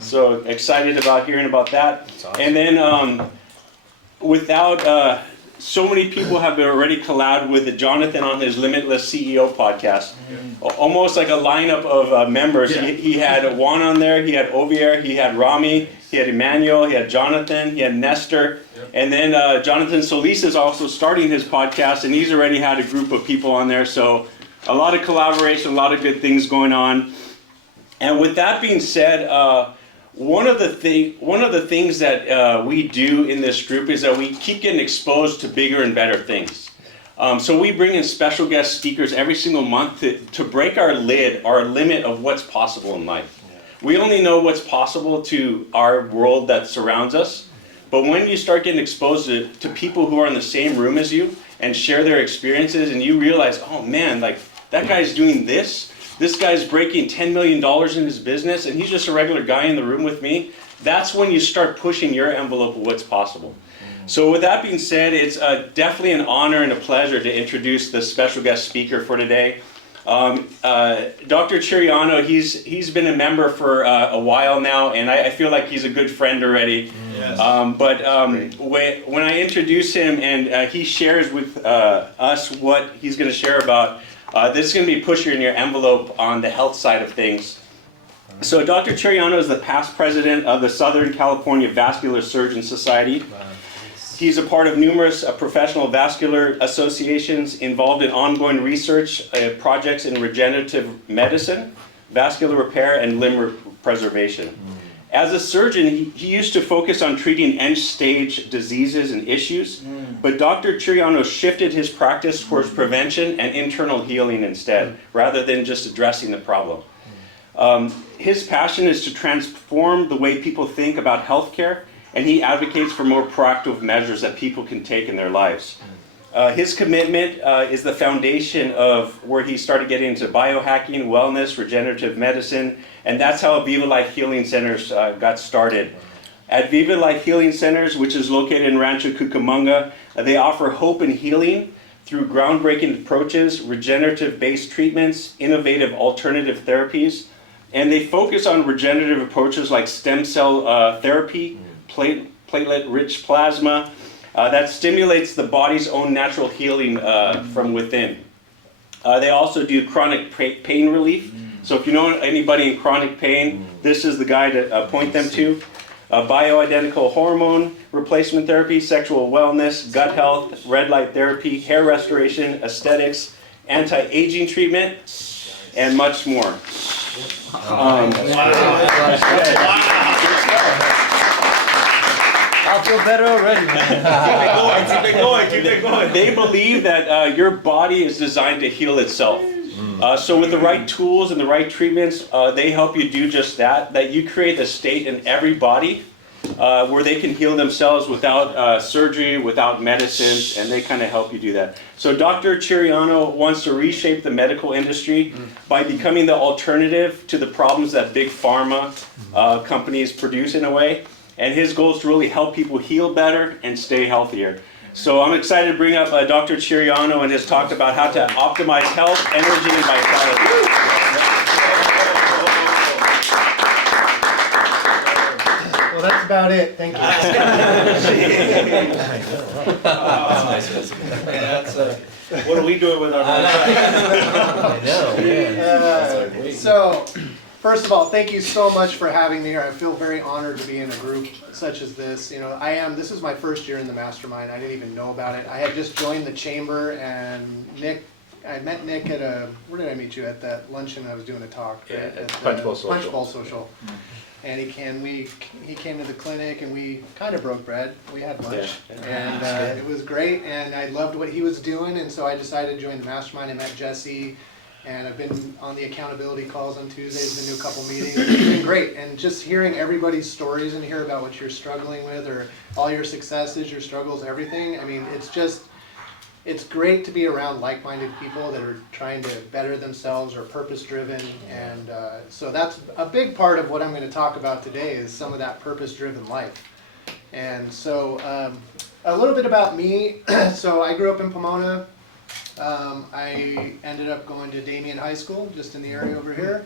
So excited about hearing about that. Awesome. And then without, so many people have already collabed with Jonathan on his Limitless CEO podcast. Almost like a lineup of members. Yeah. He had Juan on there, he had Ovier, he had Rami, he had Emmanuel, he had Jonathan, he had Nestor. And then Jonathan Solis is also starting his podcast, and he's already had a group of people on there. So a lot of collaboration, a lot of good things going on. And with that being said, one of the things that we do in this group is that we keep getting exposed to bigger and better things. So we bring in special guest speakers every single month to break our limit of what's possible in life. We only know what's possible to our world that surrounds us. But when you start getting exposed to people who are in the same room as you and share their experiences, and you realize, oh man, like that guy's doing this guy's breaking $10 million in his business, and he's just a regular guy in the room with me, that's when you start pushing your envelope of what's possible. So with that being said, it's definitely an honor and a pleasure to introduce the special guest speaker for today. Dr. Chiriano, he's been a member for a while now, and I feel like he's a good friend already. Yes. When I introduce him and he shares with us what he's going to share about, this is going to be pushing your envelope on the health side of things. So Dr. Chiriano is the past president of the Southern California Vascular Surgeon Society. He's a part of numerous professional vascular associations involved in ongoing research projects in regenerative medicine, vascular repair, and limb preservation. As a surgeon, he used to focus on treating end-stage diseases and issues, but Dr. Chiriano shifted his practice towards prevention and internal healing instead, rather than just addressing the problem. His passion is to transform the way people think about healthcare, and he advocates for more proactive measures that people can take in their lives. His commitment is the foundation of where he started getting into biohacking, wellness, regenerative medicine, and that's how VivaLife Healing Centers got started. At VivaLife Healing Centers, which is located in Rancho Cucamonga, they offer hope and healing through groundbreaking approaches, regenerative-based treatments, innovative alternative therapies, and they focus on regenerative approaches like stem cell therapy, platelet-rich plasma, that stimulates the body's own natural healing from within. They also do chronic pain relief. So if you know anybody in chronic pain, this is the guy to point them to. Bioidentical hormone replacement therapy, sexual wellness, gut health, red light therapy, hair restoration, aesthetics, anti-aging treatment, and much more. I feel better already, man. Keep it going. They believe that your body is designed to heal itself. So with the right tools and the right treatments, they help you do just that you create a state in every body where they can heal themselves without surgery, without medicines, and they kind of help you do that. So Dr. Chiriano wants to reshape the medical industry by becoming the alternative to the problems that big pharma companies produce in a way. And his goal is to really help people heal better and stay healthier. So I'm excited to bring up Dr. Chiriano and his talk about how to optimize health, energy, and vitality. Well, that's about it. Thank you. What are we doing with our lives? I know, yeah. So, first of all, thank you so much for having me here. I feel very honored to be in a group such as this. You know, this is my first year in the Mastermind. I didn't even know about it. I had just joined the chamber, and I met Nick at where did I meet you? At that luncheon I was doing a talk. Yeah, right? at Punch Bowl Social. Punch Bowl Social. And he came to the clinic, and we kind of broke bread. We had lunch, and it was great, and I loved what he was doing, and so I decided to join the Mastermind. I met Jesse, and I've been on the accountability calls on Tuesdays, been to a couple meetings. It's been great, and just hearing everybody's stories and hear about what you're struggling with, or all your successes, your struggles, everything. I mean, it's great to be around like-minded people that are trying to better themselves or purpose-driven, and so that's a big part of what I'm going to talk about today is some of that purpose-driven life. And so a little bit about me. So I grew up in Pomona. I ended up going to Damien High School, just in the area over here.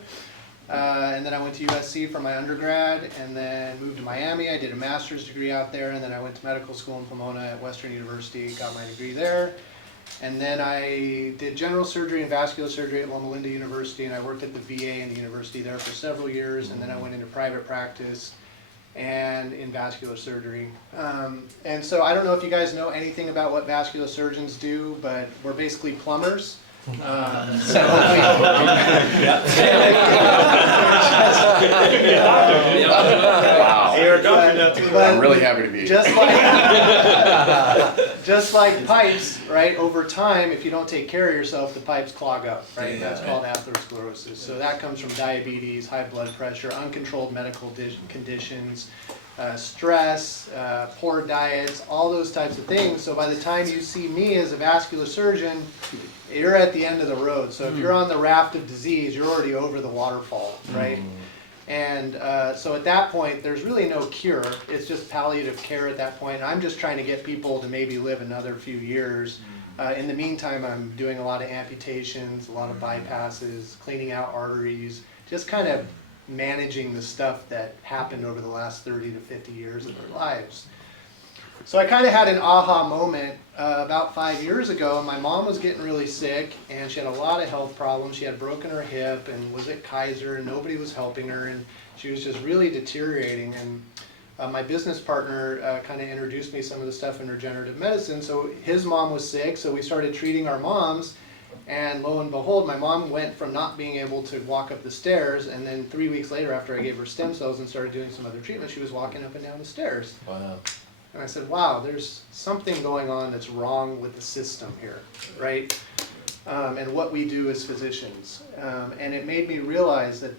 And then I went to USC for my undergrad, and then moved to Miami. I did a master's degree out there, and then I went to medical school in Pomona at Western University, got my degree there. And then I did general surgery and vascular surgery at Loma Linda University, and I worked at the VA and the university there for several years, and then I went into private practice and in vascular surgery. And so I don't know if you guys know anything about what vascular surgeons do, but we're basically plumbers. Wow. You're a doctor now too. I'm really happy to be here. Just like pipes, right? Over time, if you don't take care of yourself, the pipes clog up, right? That's called atherosclerosis. So that comes from diabetes, high blood pressure, uncontrolled medical conditions, stress, poor diets, all those types of things. So by the time you see me as a vascular surgeon, you're at the end of the road. So if you're on the raft of disease, you're already over the waterfall, right? And so at that point, there's really no cure. It's just palliative care at that point. And I'm just trying to get people to maybe live another few years. In the meantime, I'm doing a lot of amputations, a lot of bypasses, cleaning out arteries, just kind of managing the stuff that happened over the last 30 to 50 years of our lives. So I kind of had an aha moment about 5 years ago. My mom was getting really sick, and she had a lot of health problems. She had broken her hip and was at Kaiser, and nobody was helping her, and she was just really deteriorating. And my business partner kind of introduced me some of the stuff in regenerative medicine. So his mom was sick, so we started treating our moms, and lo and behold, my mom went from not being able to walk up the stairs, and then 3 weeks later, after I gave her stem cells and started doing some other treatment, she was walking up and down the stairs. Wow. And I said, wow, there's something going on that's wrong with the system here, right? And what we do as physicians. And it made me realize that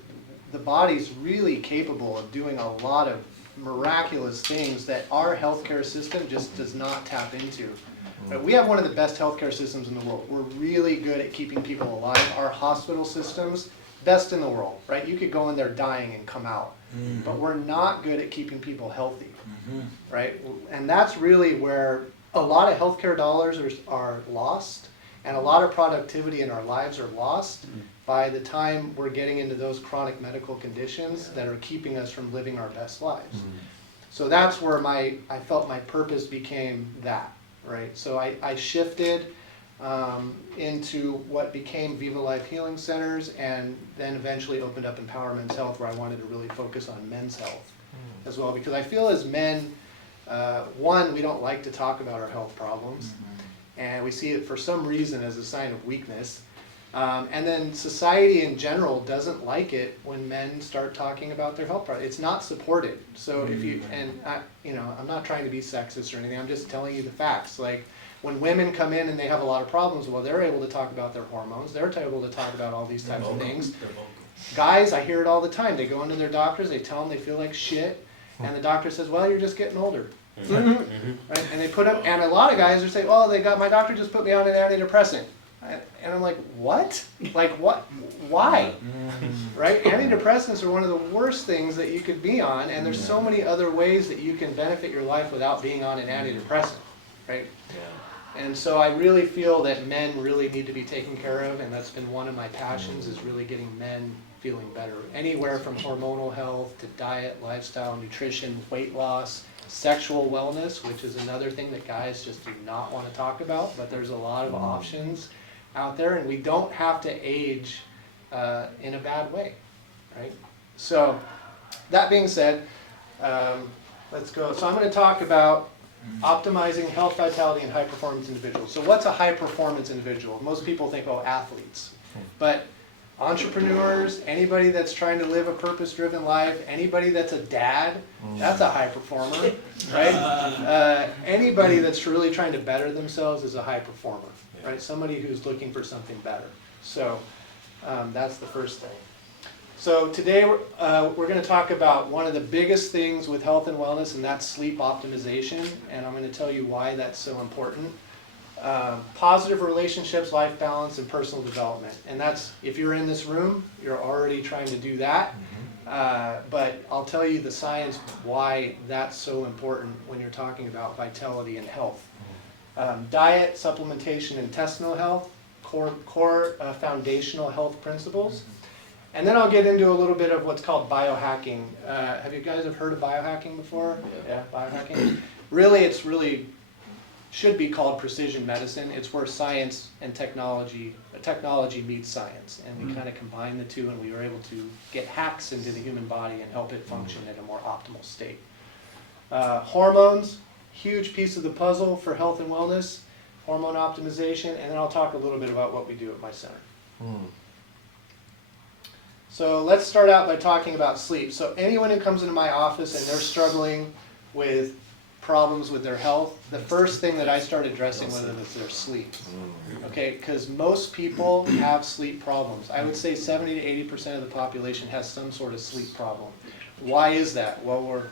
the body's really capable of doing a lot of miraculous things that our healthcare system just does not tap into. But we have one of the best healthcare systems in the world. We're really good at keeping people alive. Our hospital systems, best in the world, right? You could go in there dying and come out. But we're not good at keeping people healthy, right? And that's really where a lot of healthcare dollars are lost, and a lot of productivity in our lives are lost by the time we're getting into those chronic medical conditions that are keeping us from living our best lives. So that's where I felt my purpose became that, right? So I shifted into what became VivaLife Healing Centers, and then eventually opened up Empowerment Health, where I wanted to really focus on men's health as well, because I feel as men, one, we don't like to talk about our health problems, and we see it for some reason as a sign of weakness. And then society in general doesn't like it when men start talking about their health problems. It's not supported. So if you, and I'm not trying to be sexist or anything, I'm just telling you the facts. Like, when women come in and they have a lot of problems, well, they're able to talk about their hormones, they're able to talk about all these types of things. Guys, I hear it all the time. They go into their doctors, they tell them they feel like shit, and the doctor says, well, you're just getting older. Right? And they put up, and a lot of guys are saying, oh, my doctor just put me on an antidepressant. And I'm like, what? Like, what? Why? Right? Antidepressants are one of the worst things that you could be on, and there's so many other ways that you can benefit your life without being on an antidepressant, right? And so I really feel that men really need to be taken care of, and that's been one of my passions, is really getting men feeling better. Anywhere from hormonal health to diet, lifestyle, nutrition, weight loss, sexual wellness, which is another thing that guys just do not want to talk about, but there's a lot of options out there, and we don't have to age in a bad way, right? So that being said, let's go. So I'm going to talk about optimizing health, vitality, and high-performance individuals. So what's a high-performance individual? Most people think, oh, athletes. But entrepreneurs, anybody that's trying to live a purpose-driven life, anybody that's a dad, that's a high performer, right? Anybody that's really trying to better themselves is a high performer, right? Somebody who's looking for something better. So that's the first thing. So today we're going to talk about one of the biggest things with health and wellness, and that's sleep optimization, and I'm going to tell you why that's so important. Positive relationships, life balance, and personal development. And that's, if you're in this room, you're already trying to do that. But I'll tell you the science why that's so important when you're talking about vitality and health. Diet, supplementation, intestinal health, core foundational health principles. And then I'll get into a little bit of what's called biohacking. Have you guys heard of biohacking before? Yeah, biohacking. It's really should be called precision medicine. It's where science and technology meets science, and we kind of combine the two, and we were able to get hacks into the human body and help it function in a more optimal state. Hormones, huge piece of the puzzle for health and wellness, hormone optimization, and then I'll talk a little bit about what we do at my center. So let's start out by talking about sleep. So anyone who comes into my office and they're struggling with problems with their health, the first thing that I start addressing with them is their sleep. Okay, because most people have sleep problems. I would say 70 to 80% of the population has some sort of sleep problem. Why is that? Well,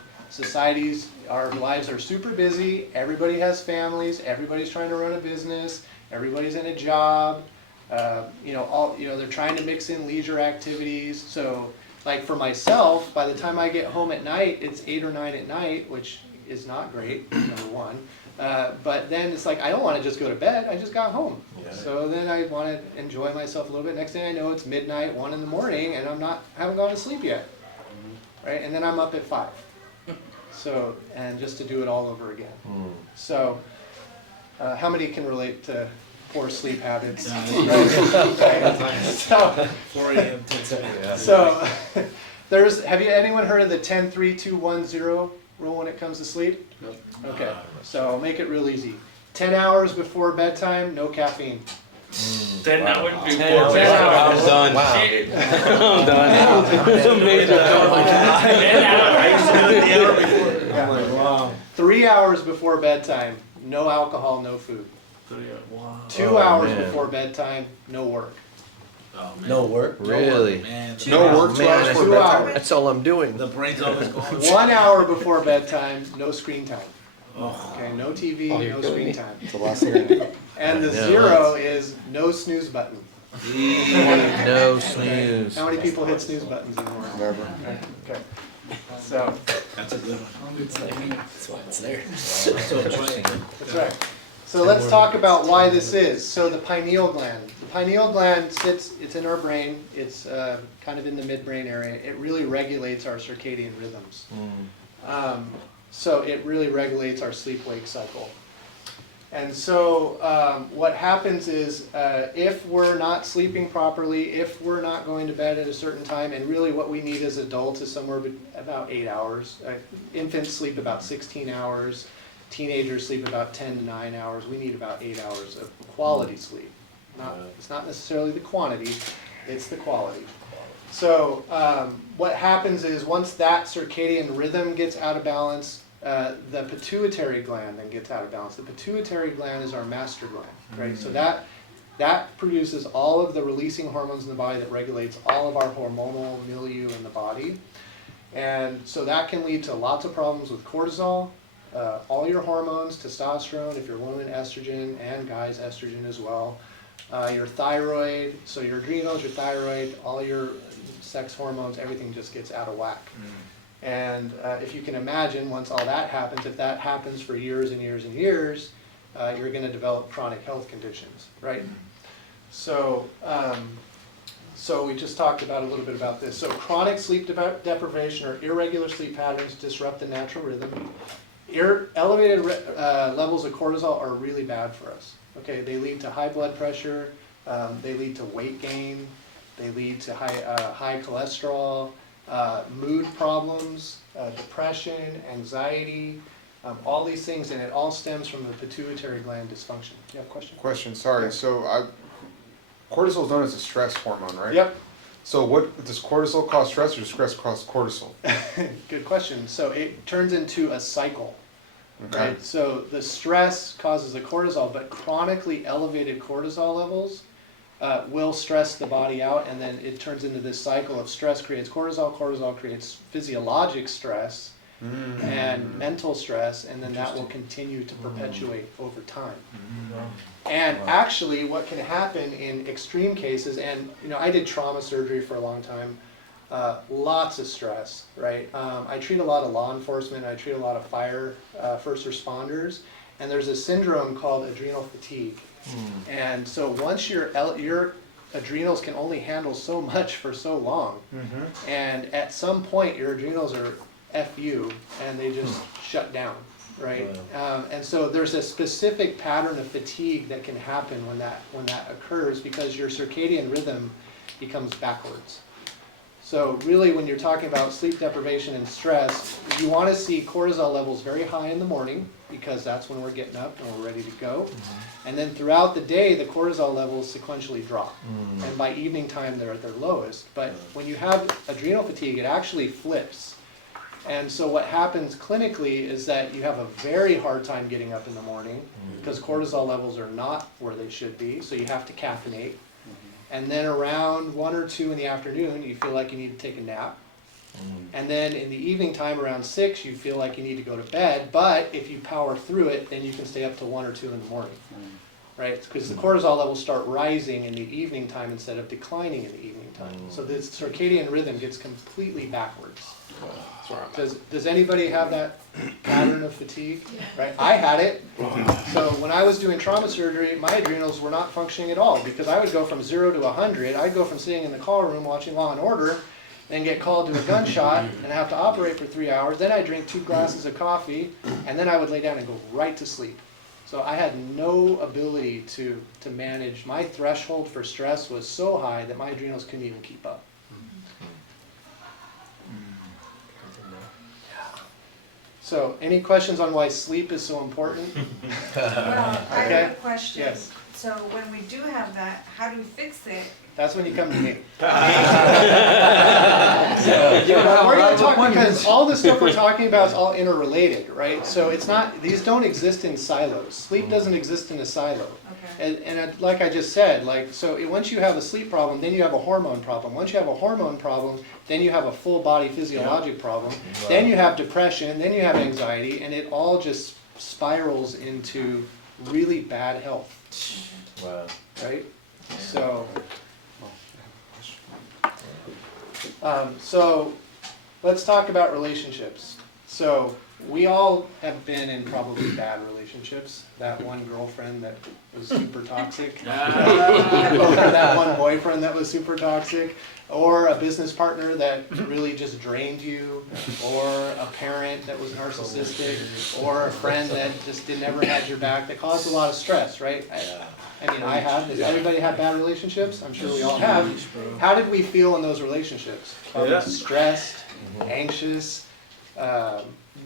our lives are super busy, everybody has families, everybody's trying to run a business, everybody's in a job, they're trying to mix in leisure activities. So like for myself, by the time I get home at night, it's 8 or 9 at night, which is not great, number one. But then it's like, I don't want to just go to bed, I just got home. So then I want to enjoy myself a little bit. Next thing I know, it's midnight, 1 in the morning, and haven't gone to sleep yet. Right? And then I'm up at 5. So, and just to do it all over again. So, how many can relate to poor sleep habits? So, have anyone heard of the 10-3-2-1-0 rule when it comes to sleep? Nope. Okay, so I'll make it real easy. 10 hours before bedtime, no caffeine. 10 hours before 10 hours. I'm done. Wow. I'm done. Major done. 10 hours. I used to do it the hour before. Yeah. I'm like, wow. 3 hours before bedtime, no alcohol, no food. Wow. 2 hours before bedtime, no work. Oh, man. No work? No Really? Man, No work 2 hours Man, for 2 bedtime? hours. That's all I'm doing. the brain's always going. 1 hour before bedtime, no screen time. Oh. Okay, no TV, you're no killing screen me. time. It's the last thing. And the Yeah, 0 is no snooze button. No snooze. How many people hit snooze buttons anymore? Never. Okay. So, That's a good one. That's why it's there. So interesting. that's right. So let's talk about why this is. So the pineal gland. The pineal gland it's in our brain. It's kind of in the midbrain area. It really regulates our circadian rhythms. So it really regulates our sleep-wake cycle. And so what happens is if we're not sleeping properly, if we're not going to bed at a certain time, and really what we need as adults is somewhere about 8 hours. Infants sleep about 16 hours. Teenagers sleep about 10 to 9 hours. We need about 8 hours of quality sleep. It's not necessarily the quantity, it's the quality. So what happens is once that circadian rhythm gets out of balance, the pituitary gland then gets out of balance. The pituitary gland is our master gland, right? So that produces all of the releasing hormones in the body that regulates all of our hormonal milieu in the body. And so that can lead to lots of problems with cortisol, all your hormones, testosterone, if you're a woman, estrogen, and guys, estrogen as well. Your thyroid, so your adrenals, your thyroid, all your sex hormones, everything just gets out of whack. And if you can imagine, once all that happens, if that happens for years and years and years, you're going to develop chronic health conditions, right? So, so we just talked about a little bit about this. So chronic sleep deprivation or irregular sleep patterns disrupt the natural rhythm. Elevated levels of cortisol are really bad for us. Okay, they lead to high blood pressure, they lead to weight gain, they lead to high cholesterol, mood problems, depression, anxiety, all these things, and it all stems from the pituitary gland dysfunction. You have a question? Question, sorry. So cortisol is known as a stress hormone, right? Yep. So what, does cortisol cause stress or does stress cause cortisol? Good question. So it turns into a cycle. Okay. Right? So the stress causes the cortisol, but chronically elevated cortisol levels will stress the body out, and then it turns into this cycle of stress creates cortisol, cortisol creates physiologic stress and mental stress, and then that will continue to perpetuate over time. And actually what can happen in extreme cases, and I did trauma surgery for a long time, lots of stress, right? I treat a lot of law enforcement, I treat a lot of fire first responders, and there's a syndrome called adrenal fatigue. And so once your adrenals can only handle so much for so long. And at some point, your adrenals are F you, and they just shut down, right? And so there's a specific pattern of fatigue that can happen when that occurs, because your circadian rhythm becomes backwards. So really, when you're talking about sleep deprivation and stress, you want to see cortisol levels very high in the morning, because that's when we're getting up and we're ready to go. And then throughout the day, the cortisol levels sequentially drop. And by evening time, they're at their lowest. But when you have adrenal fatigue, it actually flips. And so what happens clinically is that you have a very hard time getting up in the morning, because cortisol levels are not where they should be, so you have to caffeinate. And then around 1 or 2 in the afternoon, you feel like you need to take a nap. And then in the evening time, around 6, you feel like you need to go to bed. But if you power through it, then you can stay up till 1 or 2 in the morning, right? Because the cortisol levels start rising in the evening time instead of declining in the evening time. So this circadian rhythm gets completely backwards. Does anybody have that pattern of fatigue? Right? I had it. So when I was doing trauma surgery, my adrenals were not functioning at all, because I would go from 0 to 100. I'd go from sitting in the call room watching Law and Order, then get called to a gunshot and have to operate for 3 hours. Then I'd drink 2 glasses of coffee, and then I would lay down and go right to sleep. So I had no ability to manage. My threshold for stress was so high that my adrenals couldn't even keep up. So, any questions on why sleep is so important? Well, I Okay. have a question. Yes. So when we do have that, how do we fix it? That's when you come to me. We're going to talk, because all the stuff we're talking about is all interrelated, right? So it's not, these don't exist in silos. Sleep doesn't exist in a silo. Okay. And like I just said, once you have a sleep problem, then you have a hormone problem. Once you have a hormone problem, then you have a full body physiologic problem. Then you have depression, then you have anxiety, and it all just spirals into really bad health. Wow. Right? So let's talk about relationships. So we all have been in probably bad relationships. That one girlfriend that was super toxic, or that one boyfriend that was super toxic, or a business partner that really just drained you, or a parent that was narcissistic, or a friend that just never had your back, that caused a lot of stress, right? I mean, I have. Does everybody have bad relationships? I'm sure we all have. How did we feel in those relationships? Probably stressed, anxious,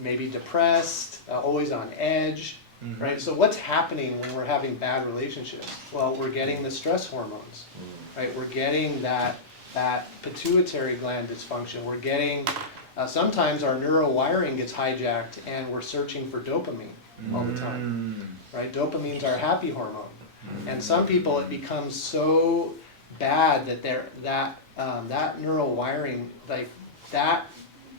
maybe depressed, always on edge, right? So what's happening when we're having bad relationships? Well, we're getting the stress hormones, right? We're getting that pituitary gland dysfunction. We're getting, sometimes our neural wiring gets hijacked, and we're searching for dopamine all the time, right? Dopamine's our happy hormone. And some people, it becomes so bad that that neural wiring, like that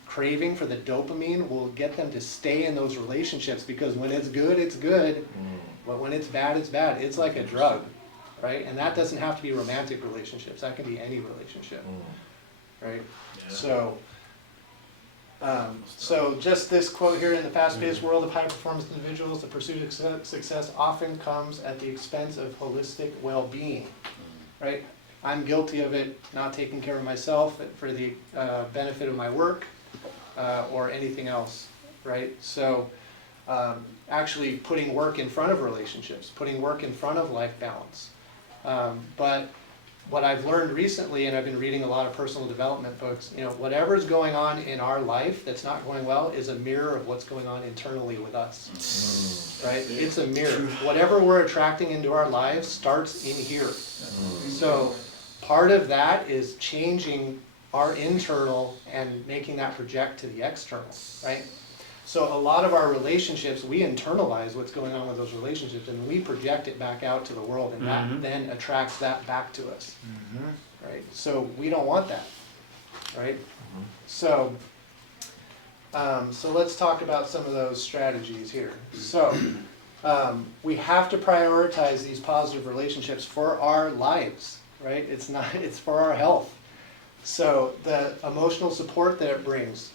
craving for the dopamine, will get them to stay in those relationships, because when it's good, it's good, but when it's bad, it's bad. It's like a drug, right? And that doesn't have to be romantic relationships. That can be any relationship, right? So just this quote here: in the fast-paced world of high-performance individuals, the pursuit of success often comes at the expense of holistic well-being, right? I'm guilty of it, not taking care of myself for the benefit of my work or anything else, right? So actually putting work in front of relationships, putting work in front of life balance. But what I've learned recently, and I've been reading a lot of personal development books, whatever's going on in our life that's not going well is a mirror of what's going on internally with us, right? It's a mirror. Whatever we're attracting into our lives starts in here. So part of that is changing our internal and making that project to the external, right? So a lot of our relationships, we internalize what's going on with those relationships, and we project it back out to the world, and that then attracts that back to us, right? So we don't want that, right? So let's talk about some of those strategies here. So we have to prioritize these positive relationships for our lives, right? It's for our health. So the emotional support that it brings.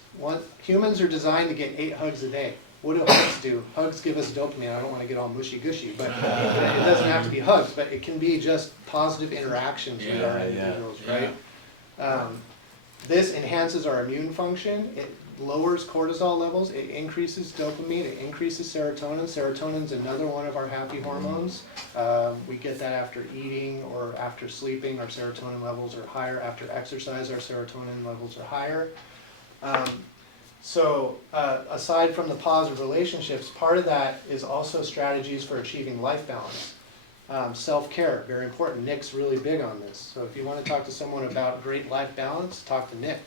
Humans are designed to get 8 hugs a day. What do hugs do? Hugs give us dopamine. I don't want to get all mushy-gushy, but it doesn't have to be hugs, but it can be just positive interactions with our individuals, right? This enhances our immune function. It lowers cortisol levels. It increases dopamine. It increases serotonin. Serotonin's another one of our happy hormones. We get that after eating or after sleeping. Our serotonin levels are higher. After exercise, our serotonin levels are higher. Aside from the positive relationships, part of that is also strategies for achieving life balance. Self-care, very important. Nick's really big on this. So if you want to talk to someone about great life balance, talk to Nick.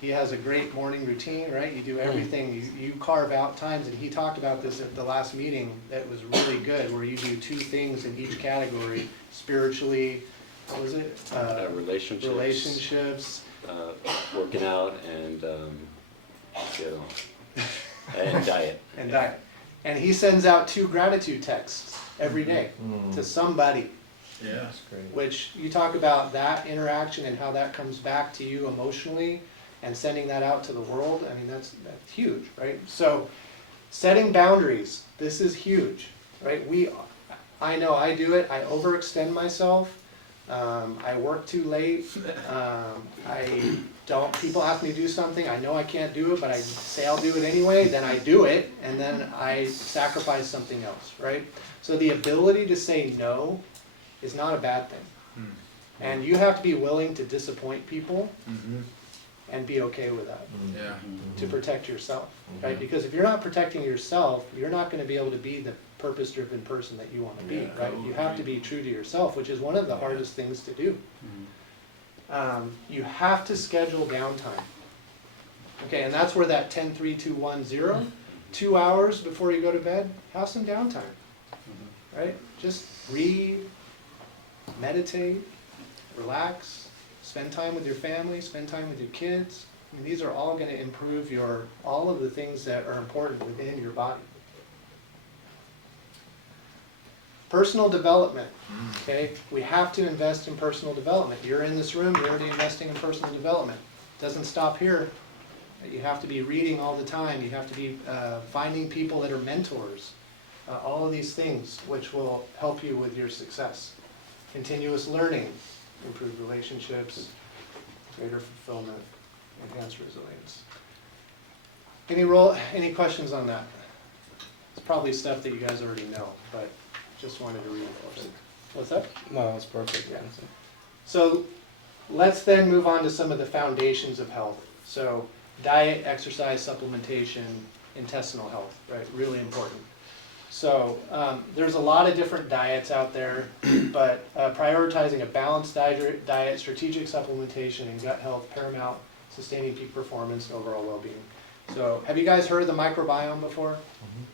He has a great morning routine, right? You do everything, you carve out times, and he talked about this at the last meeting that was really good, where you do 2 things in each category, spiritually, what was it? Relationships, working out, and and diet. And diet. And he sends out 2 gratitude texts every day to somebody. Yeah. That's great. Which you talk about that interaction and how that comes back to you emotionally and sending that out to the world. I mean, that's huge, right? So setting boundaries, this is huge, right? I know I do it. I overextend myself. I work too late. People ask me to do something, I know I can't do it, but I say I'll do it anyway, then I do it, and then I sacrifice something else, right? So the ability to say no is not a bad thing. And you have to be willing to disappoint people and be okay with that Yeah. to protect yourself, right? Because if you're not protecting yourself, you're not going to be able to be the purpose-driven person that you want to be, right? You have to be true to yourself, which is one of the hardest things to do. You have to schedule downtime. Okay, and that's where that 10-3-2-1-0, 2 hours before you go to bed, have some downtime, right? Just read, meditate, relax, spend time with your family, spend time with your kids. I mean, these are all going to improve all of the things that are important within your body. Personal development, okay? We have to invest in personal development. You're in this room, you're already investing in personal development. It doesn't stop here. You have to be reading all the time. You have to be finding people that are mentors. All of these things which will help you with your success. Continuous learning, improved relationships, greater fulfillment, enhanced resilience. Any questions on that? It's probably stuff that you guys already know, but just wanted to reinforce it. What's that? No, that's perfect. Yeah. So let's then move on to some of the foundations of health. So diet, exercise, supplementation, intestinal health, right? Really important. So there's a lot of different diets out there, but prioritizing a balanced diet, strategic supplementation, and gut health, paramount, sustaining peak performance, and overall well-being. So have you guys heard of the microbiome before?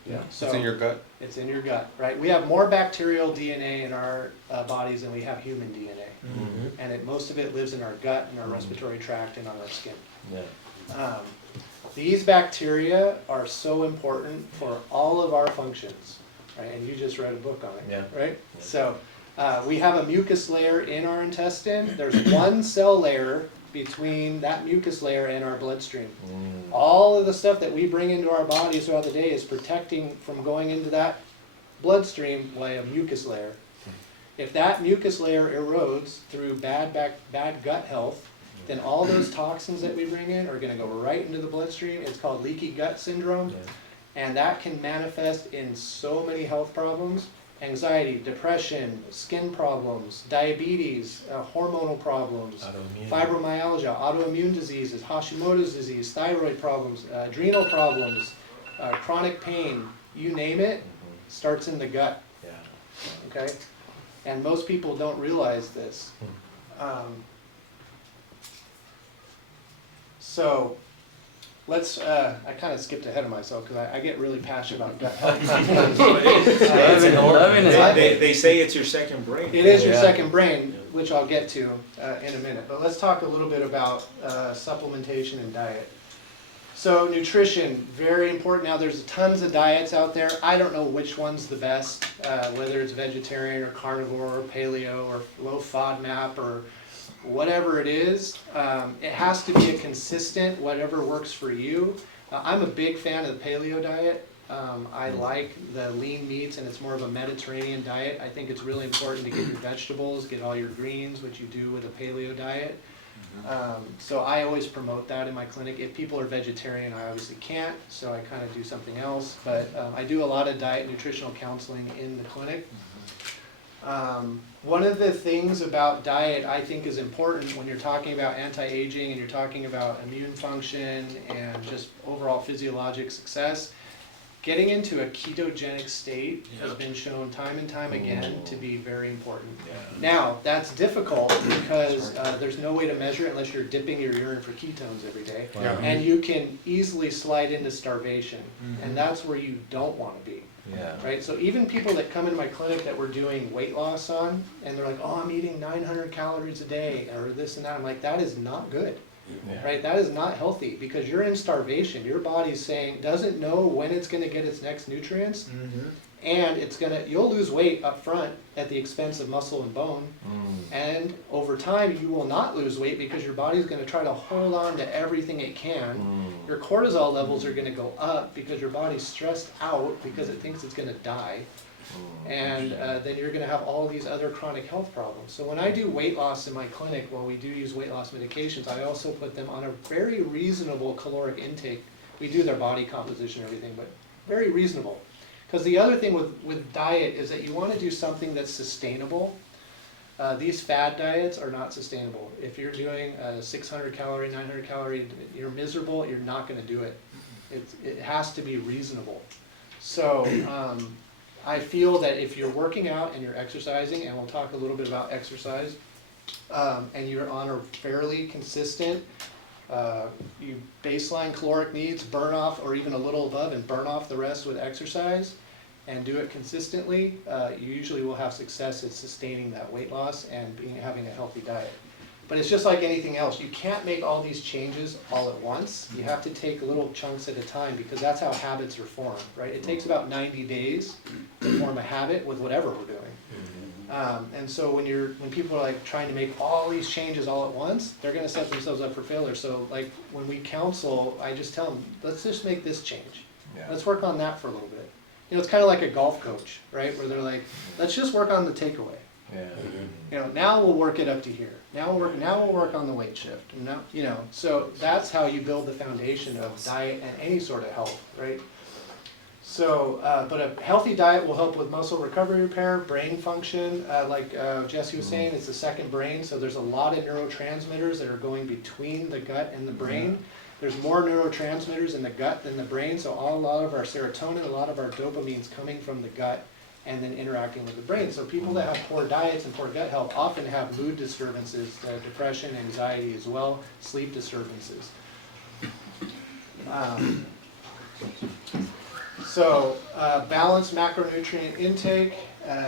Yeah. So It's in your gut. it's in your gut, right? We have more bacterial DNA in our bodies than we have human DNA. And most of it lives in our gut, in our respiratory tract, and on our skin. Yeah. These bacteria are so important for all of our functions, right? And you just read a book on it, Yeah. right? So we have a mucus layer in our intestine. There's one cell layer between that mucus layer and our bloodstream. All of the stuff that we bring into our bodies throughout the day is protecting from going into that bloodstream by a mucus layer. If that mucus layer erodes through bad gut health, then all those toxins that we bring in are going to go right into the bloodstream. It's called leaky gut syndrome, and that can manifest in so many health problems: anxiety, depression, skin problems, diabetes, hormonal problems, fibromyalgia, autoimmune diseases, Hashimoto's disease, thyroid problems, adrenal problems, chronic pain, you name it, starts in the gut. Okay? And most people don't realize this. So let's, I kind of skipped ahead of myself because I get really passionate about gut health. They say it's your second brain. It is your second brain, which I'll get to in a minute. But let's talk a little bit about supplementation and diet. So nutrition, very important. Now there's tons of diets out there. I don't know which one's the best, whether it's vegetarian or carnivore or paleo or low FODMAP or whatever it is. It has to be a consistent, whatever works for you. I'm a big fan of the paleo diet. I like the lean meats, and it's more of a Mediterranean diet. I think it's really important to get your vegetables, get all your greens, which you do with a paleo diet. So I always promote that in my clinic. If people are vegetarian, I obviously can't, so I kind of do something else. But I do a lot of diet and nutritional counseling in the clinic. One of the things about diet I think is important when you're talking about anti-aging and you're talking about immune function and just overall physiologic success, getting into a ketogenic state has been shown time and time again to be very important. Now, that's difficult because there's no way to measure it unless you're dipping your urine for ketones every day. Yeah. And you can easily slide into starvation, and that's where you don't want to be. Yeah. Right, so even people that come into my clinic that we're doing weight loss on, and they're like, oh, I'm eating 900 calories a day, or this and that, I'm like, that is not good. Yeah. Right, that is not healthy, because you're in starvation. Your body's saying, doesn't know when it's gonna get its next nutrients, and you'll lose weight up front at the expense of muscle and bone, and over time you will not lose weight because your body's gonna try to hold on to everything it can. Your cortisol levels are gonna go up because your body's stressed out because it thinks it's gonna die. And then you're gonna have all these other chronic health problems. So when I do weight loss in my clinic, while we do use weight loss medications, I also put them on a very reasonable caloric intake. We do their body composition and everything, but very reasonable. Because the other thing with diet is that you wanna do something that's sustainable. These fad diets are not sustainable. If you're doing a 600 calorie, 900 calorie, you're miserable, you're not gonna do it. It has to be reasonable. So, I feel that if you're working out and you're exercising, and we'll talk a little bit about exercise, and you're on a fairly consistent, you baseline caloric needs, burn off, or even a little above, and burn off the rest with exercise, and do it consistently, you usually will have success at sustaining that weight loss and having a healthy diet. But it's just like anything else. You can't make all these changes all at once. You have to take little chunks at a time, because that's how habits are formed, right? It takes about 90 days to form a habit with whatever we're doing. And so when people are like trying to make all these changes all at once, they're gonna set themselves up for failure. So like when we counsel, I just tell them, let's just make this change. Let's work on that for a little bit. You know, it's kind of like a golf coach, right? Where they're like, let's just work on the takeaway. You know, now we'll work it up to here. Now we'll work on the weight shift. And now, you know, so that's how you build the foundation of diet and any sort of health, right? So, but a healthy diet will help with muscle recovery repair, brain function. Like Jesse was saying, it's the second brain. So there's a lot of neurotransmitters that are going between the gut and the brain. There's more neurotransmitters in the gut than the brain. So a lot of our serotonin, a lot of our dopamine is coming from the gut and then interacting with the brain. So people that have poor diets and poor gut health often have mood disturbances, depression, anxiety as well, sleep disturbances. Balanced macronutrient intake,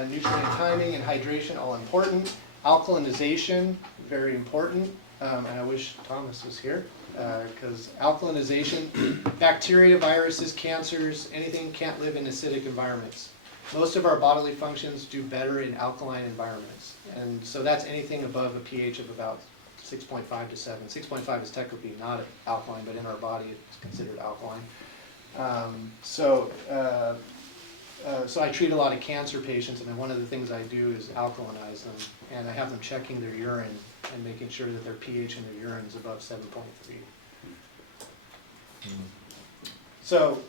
nutrient timing and hydration, all important. Alkalinization, very important. And I wish Thomas was here, because alkalinization, bacteria, viruses, cancers, anything can't live in acidic environments. Most of our bodily functions do better in alkaline environments. And so that's anything above a pH of about 6.5 to 7. 6.5 is technically not alkaline, but in our body it's considered alkaline. So I treat a lot of cancer patients, and then one of the things I do is alkalinize them. And I have them checking their urine and making sure that their pH in their urine is above 7.3. So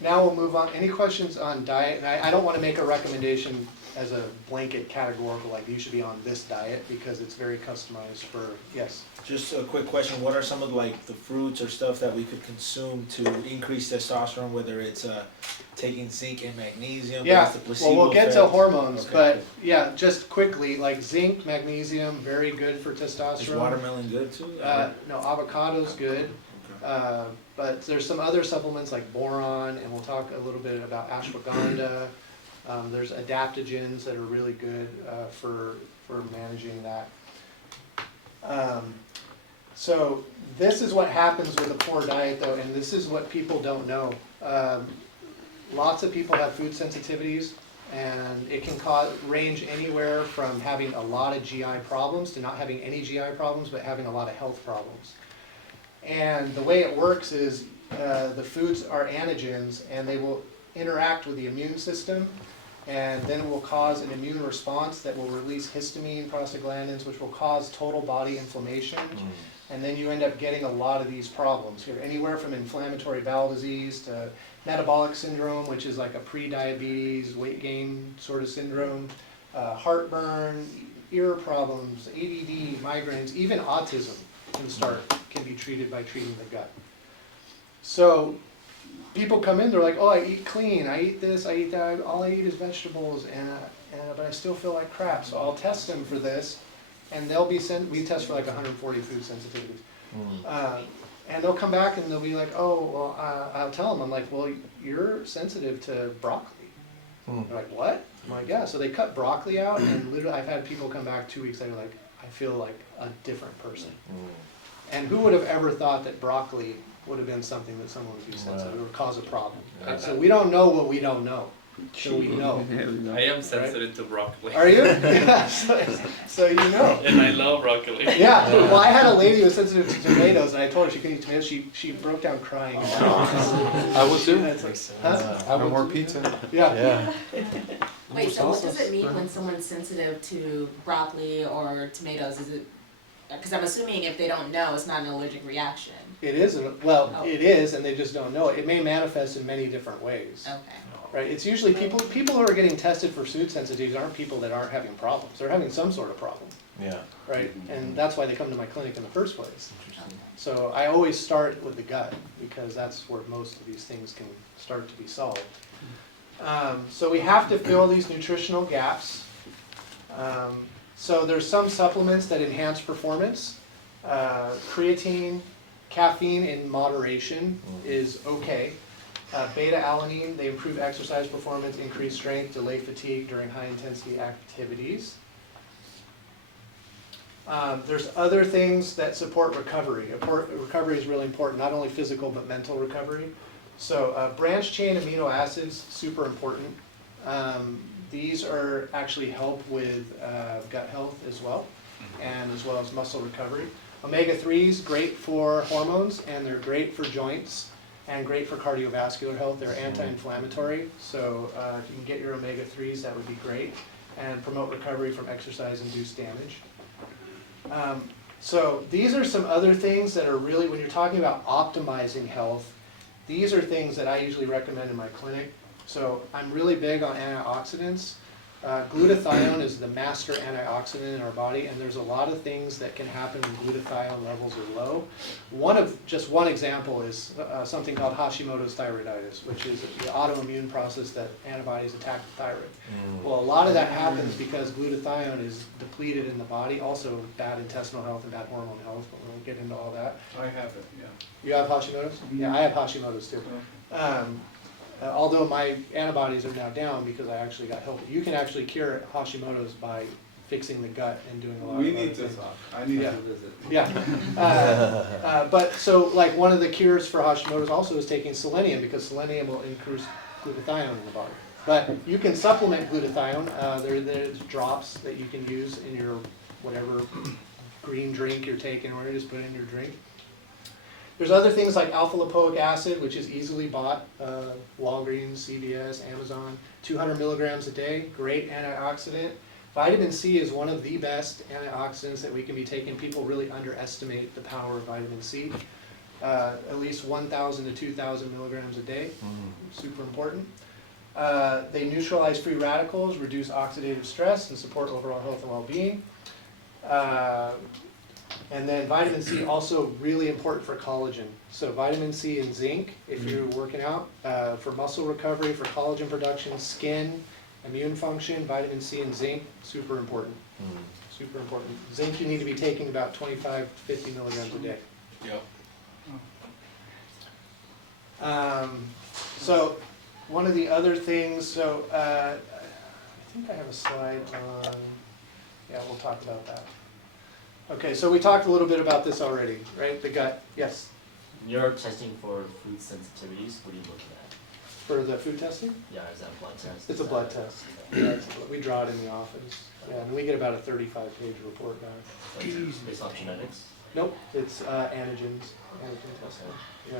now we'll move on. Any questions on diet? And I don't want to make a recommendation as a blanket categorical, like you should be on this diet, because it's very customized for, yes? Just a quick question, what are some of like the fruits or stuff that we could consume to increase testosterone, whether it's taking zinc and magnesium? Yeah, the placebo well, we'll get to effect? hormones, Okay. but yeah, just quickly, like zinc, magnesium, very good for Is testosterone. watermelon good too? No, avocado's good. Okay. But there's some other supplements like boron, and we'll talk a little bit about ashwagandha. There's adaptogens that are really good for managing that. So this is what happens with a poor diet though, and this is what people don't know. Lots of people have food sensitivities, and it can range anywhere from having a lot of GI problems to not having any GI problems, but having a lot of health problems. And the way it works is the foods are antigens and they will interact with the immune system, and then it will cause an immune response that will release histamine, prostaglandins, which will cause total body inflammation. And then you end up getting a lot of these problems here, anywhere from inflammatory bowel disease to metabolic syndrome, which is like a pre-diabetes, weight gain sort of syndrome, heartburn, ear problems, ADD, migraines, even autism can be treated by treating the gut. So people come in, they're like, oh, I eat clean, I eat this, I eat that, all I eat is vegetables, but I still feel like crap. So I'll test them for this, and they'll be sent, we test for like 140 food sensitivities. And they'll come back and they'll be like, oh, well, I'll tell them, I'm like, well, you're sensitive to broccoli. They're like, what? I'm like, yeah. So they cut broccoli out, and literally I've had people come back 2 weeks later like, I feel like a different person. And who would have ever thought that broccoli would have been something that someone would be sensitive or cause a problem? Right? So we don't know what we don't know. So we know. I am sensitive to broccoli. Are you? Yeah. So you know. And I love broccoli. Yeah. Well, I had a lady who was sensitive to tomatoes, and I told her she couldn't eat tomatoes. She broke down crying. I will too. Huh? No more pizza. Yeah. Wait, so what does it mean when someone's sensitive to broccoli or tomatoes? Is it, because I'm assuming if they don't know, it's not an allergic reaction. It isn't. Well, it is, and they just don't know it. It may manifest in many different ways. Okay. Right? It's usually people who are getting tested for food sensitivities aren't people that aren't having problems. They're having some sort of problem. Yeah. Right? And that's why they come to my clinic in the first place. So I always start with the gut, because that's where most of these things can start to be solved. So we have to fill these nutritional gaps. So there's some supplements that enhance performance. Creatine, caffeine in moderation is okay. Beta-alanine, they improve exercise performance, increase strength, delay fatigue during high-intensity activities. There's other things that support recovery. Recovery is really important, not only physical but mental recovery. So branched-chain amino acids, super important. These are actually help with gut health as well, and as well as muscle recovery. Omega-3s, great for hormones, and they're great for joints, and great for cardiovascular health. They're anti-inflammatory, so if you can get your omega-3s, that would be great, and promote recovery from exercise-induced damage. So these are some other things that are really, when you're talking about optimizing health, these are things that I usually recommend in my clinic. So I'm really big on antioxidants. Glutathione is the master antioxidant in our body, and there's a lot of things that can happen when glutathione levels are low. One example is something called Hashimoto's thyroiditis, which is the autoimmune process that antibodies attack the thyroid. Well, a lot of that happens because glutathione is depleted in the body, also bad intestinal health and bad hormone health, but we won't get into all that. I have it, yeah. You have Hashimoto's? Yeah, I have Hashimoto's too. Although my antibodies are now down because I actually got help. You can actually cure Hashimoto's by fixing the gut and doing a lot of other things. I need Yeah. to visit. Yeah. But so like one of the cures for Hashimoto's also is taking selenium, because selenium will increase glutathione in the body. But you can supplement glutathione. There's drops that you can use in your whatever green drink you're taking, or just put it in your drink. There's other things like alpha-lipoic acid, which is easily bought, Walgreens, CVS, Amazon, 200 milligrams a day, great antioxidant. Vitamin C is one of the best antioxidants that we can be taking. People really underestimate the power of vitamin C. At least 1,000 to 2,000 milligrams a day, super important. They neutralize free radicals, reduce oxidative stress, and support overall health and well-being. And then vitamin C also really important for collagen. So vitamin C and zinc, if you're working out, for muscle recovery, for collagen production, skin, immune function, vitamin C and zinc, super important. Super important. Zinc you need to be taking about 25 to 50 milligrams a day. Yep. So one of the other things, so I think I have a slide on, yeah, we'll talk about that. Okay, so we talked a little bit about this already, right? The gut, yes. You're testing for food sensitivities. What are you looking at? For the food testing? Yeah, is that a blood test? It's a blood test. Yeah, we draw it in the office. Yeah, and we get about a 35-page report back. Based on genetics? Nope, it's antigens. Antigen testing. Yeah.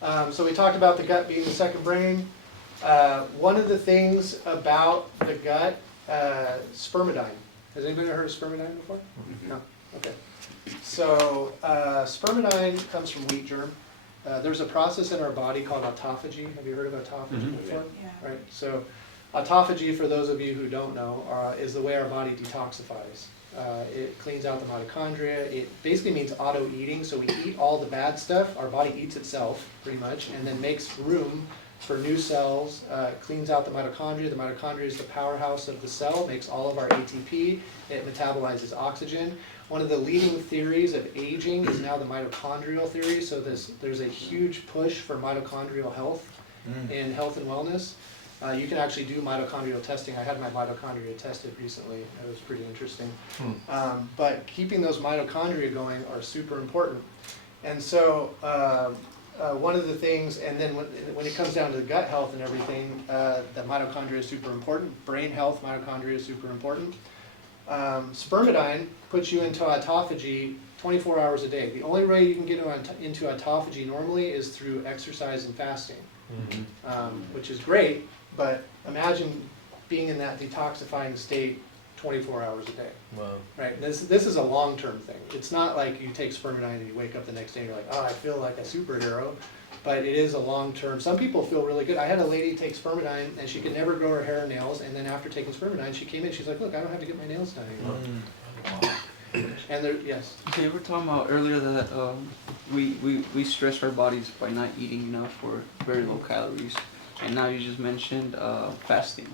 So we talked about the gut being the second brain. One of the things about the gut, spermidine. Has anybody heard of spermidine before? No? Okay. So spermidine comes from wheat germ. There's a process in our body called autophagy. Have you heard of autophagy before? Yeah. Right. So autophagy, for those of you who don't know, is the way our body detoxifies. It cleans out the mitochondria. It basically means auto-eating. So we eat all the bad stuff. Our body eats itself, pretty much, and then makes room for new cells. Cleans out the mitochondria. The mitochondria is the powerhouse of the cell, makes all of our ATP. It metabolizes oxygen. One of the leading theories of aging is now the mitochondrial theory. So there's a huge push for mitochondrial health in health and wellness. You can actually do mitochondrial testing. I had my mitochondria tested recently. It was pretty interesting. But keeping those mitochondria going are super important. And so one of the things, and then when it comes down to the gut health and everything, the mitochondria is super important. Brain health, mitochondria is super important. Spermidine puts you into autophagy 24 hours a day. The only way you can get into autophagy normally is through exercise and fasting, which is great. But imagine being in that detoxifying state 24 hours a day. Wow. Right? This is a long-term thing. It's not like you take spermidine and you wake up the next day and you're like, oh, I feel like a superhero. But it is a long-term. Some people feel really good. I had a lady take spermidine and she could never grow her hair and nails. And then after taking spermidine, she came in. She's like, look, I don't have to get my nails done anymore. And there, yes. So you were talking about earlier that we stress our bodies by not eating enough or very low calories, and now you just mentioned fasting.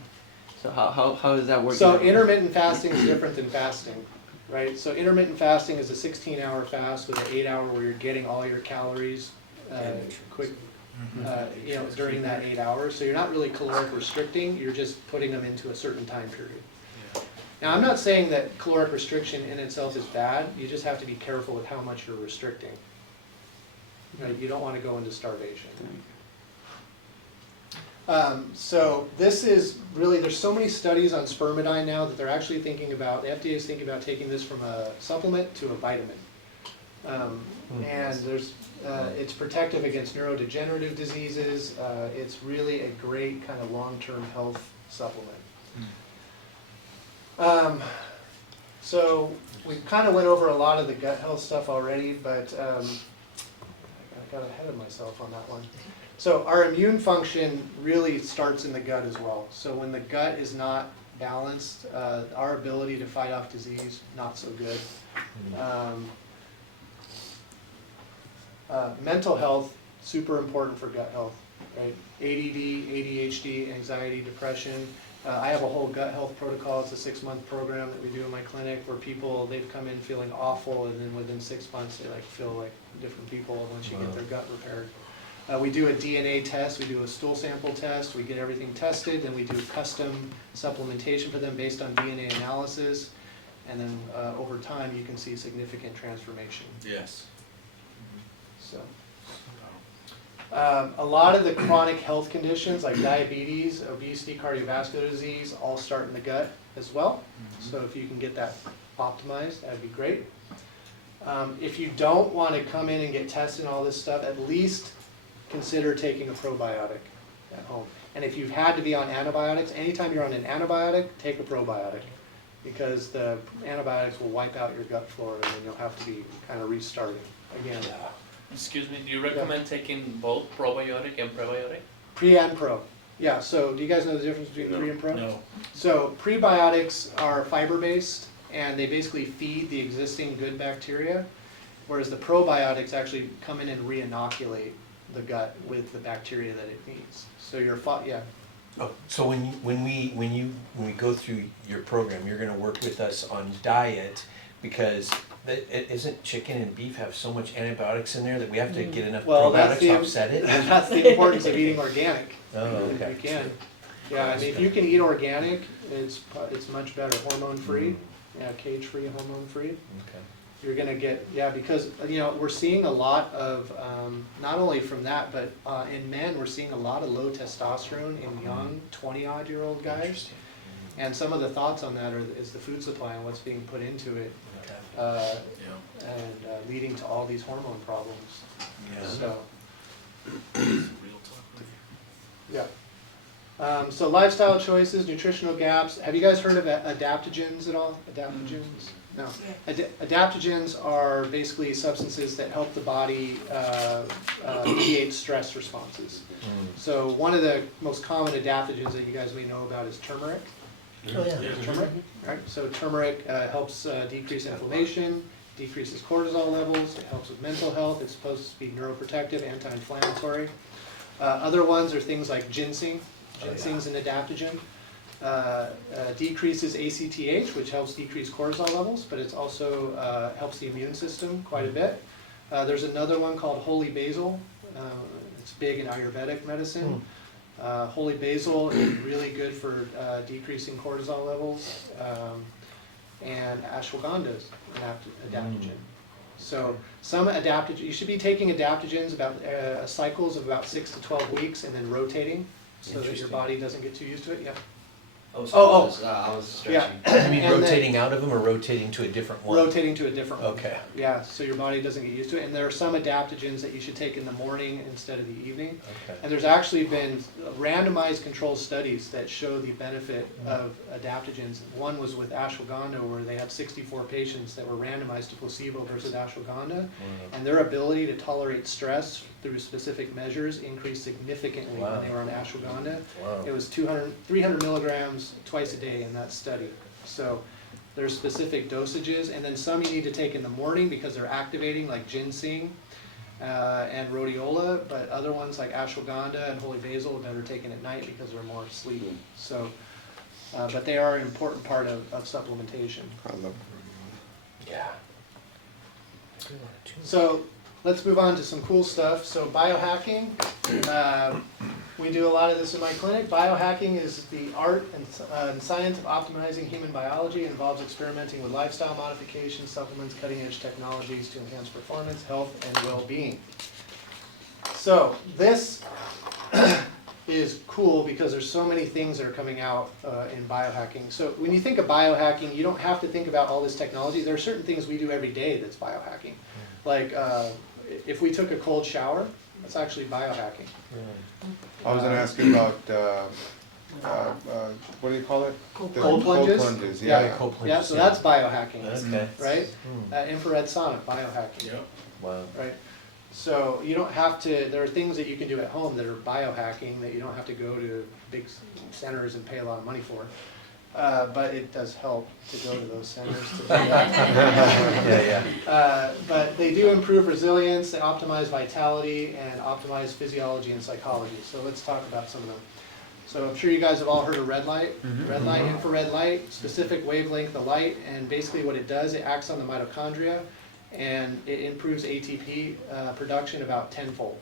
So how does that work? So intermittent fasting is different than fasting, right? So intermittent fasting is a 16-hour fast with an 8-hour where you're getting all your calories quick, during that 8 hours. So you're not really caloric restricting. You're just putting them into a certain time period. Now, I'm not saying that caloric restriction in itself is bad. You just have to be careful with how much you're restricting. Right? You don't want to go into starvation. So this is really, there's so many studies on spermidine now that they're actually thinking about, the FDA is thinking about taking this from a supplement to a vitamin. And there's, it's protective against neurodegenerative diseases. It's really a great kind of long-term health supplement. So we kind of went over a lot of the gut health stuff already, but I got ahead of myself on that one. So our immune function really starts in the gut as well. So when the gut is not balanced, our ability to fight off disease, not so good. Mental health, super important for gut health, right? ADD, ADHD, anxiety, depression. I have a whole gut health protocol. It's a 6-month program that we do in my clinic where people, they've come in feeling awful, and then within 6 months they feel like different people once you get their gut repaired. We do a DNA test, we do a stool sample test, we get everything tested, then we do custom supplementation for them based on DNA analysis, and then over time you can see significant transformation. Yes. So, a lot of the chronic health conditions like diabetes, obesity, cardiovascular disease all start in the gut as well. So if you can get that optimized, that'd be great. If you don't want to come in and get tested and all this stuff, at least consider taking a probiotic at home. And if you've had to be on antibiotics, anytime you're on an antibiotic, take a probiotic, because the antibiotics will wipe out your gut flora and then you'll have to be kind of restarting again. Excuse me, do you recommend taking both probiotic and prebiotic? Pre and pro. Yeah, so do you guys know the difference between pre and pro? No. So prebiotics are fiber-based and they basically feed the existing good bacteria, whereas the probiotics actually come in and re-inoculate the gut with the bacteria that it needs. So your Oh, so when we go through your program, you're going to work with us on diet, because isn't chicken and beef have so much antibiotics in there that we have to get enough probiotics to offset it? That's the importance of eating organic. Oh, okay. If you can. Yeah, I mean, if you can eat organic, it's much better. Hormone-free, cage-free, hormone-free. Okay. You're gonna get, because we're seeing a lot of, not only from that, but in men, we're seeing a lot of low testosterone in young 20-odd-year-old guys. And some of the thoughts on that is the food supply and what's being put into it, and leading to all these hormone problems. Yeah. So, Yeah. So lifestyle choices, nutritional gaps. Have you guys heard of adaptogens at all? Adaptogens? No. Adaptogens are basically substances that help the body mediate stress responses. So one of the most common adaptogens that you guys may know about is turmeric. Oh, yeah. Turmeric, right? So turmeric helps decrease inflammation, decreases cortisol levels, it helps with mental health, it's supposed to be neuroprotective, anti-inflammatory. Other ones are things like ginseng. Ginseng's an adaptogen. Decreases ACTH, which helps decrease cortisol levels, but it also helps the immune system quite a bit. There's another one called holy basil. It's big in Ayurvedic medicine. Holy basil is really good for decreasing cortisol levels, and ashwagandha is an adaptogen. So some adaptogens, you should be taking adaptogens about cycles of about 6 to 12 weeks and then rotating so that your body doesn't get too used to it. Yeah. I was stretching. I mean, And then- rotating out of them or rotating to a different one? Rotating to a different one. Okay. Yeah, so your body doesn't get used to it. And there are some adaptogens that you should take in the morning instead of the evening. Okay. And there's actually been randomized control studies that show the benefit of adaptogens. One was with ashwagandha, where they had 64 patients that were randomized to placebo versus ashwagandha. And their ability to tolerate stress through specific measures increased significantly Wow. when they were on ashwagandha. Wow. It was 300 milligrams twice a day in that study. So there's specific dosages, and then some you need to take in the morning because they're activating, like ginseng and rhodiola, but other ones like ashwagandha and holy basil are better taken at night because they're more sleep. So, but they are an important part of supplementation. I love Yeah. So let's move on to some cool stuff. So biohacking, we do a lot of this in my clinic. Biohacking is the art and science of optimizing human biology. It involves experimenting with lifestyle modifications, supplements, cutting-edge technologies to enhance performance, health, and well-being. So this is cool because there's so many things that are coming out in biohacking. So when you think of biohacking, you don't have to think about all this technology. There are certain things we do every day that's biohacking. Like if we took a cold shower, that's actually biohacking. I was gonna ask you about, what do you call it? The Cold plunges? Cold plunges, Yeah. yeah. Cold Yeah, plunges, so that's biohacking, Okay. right? Infrared sauna, biohacking, Wow. right? So you don't have to, there are things that you can do at home that are biohacking that you don't have to go to big centers and pay a lot of money for. But it does help to go to those centers to do that. Yeah. But they do improve resilience, they optimize vitality, and optimize physiology and psychology. So let's talk about some of them. So I'm sure you guys have all heard of red light. Red light, infrared light, specific wavelength of light, and basically what it does, it acts on the mitochondria, and it improves ATP production about tenfold.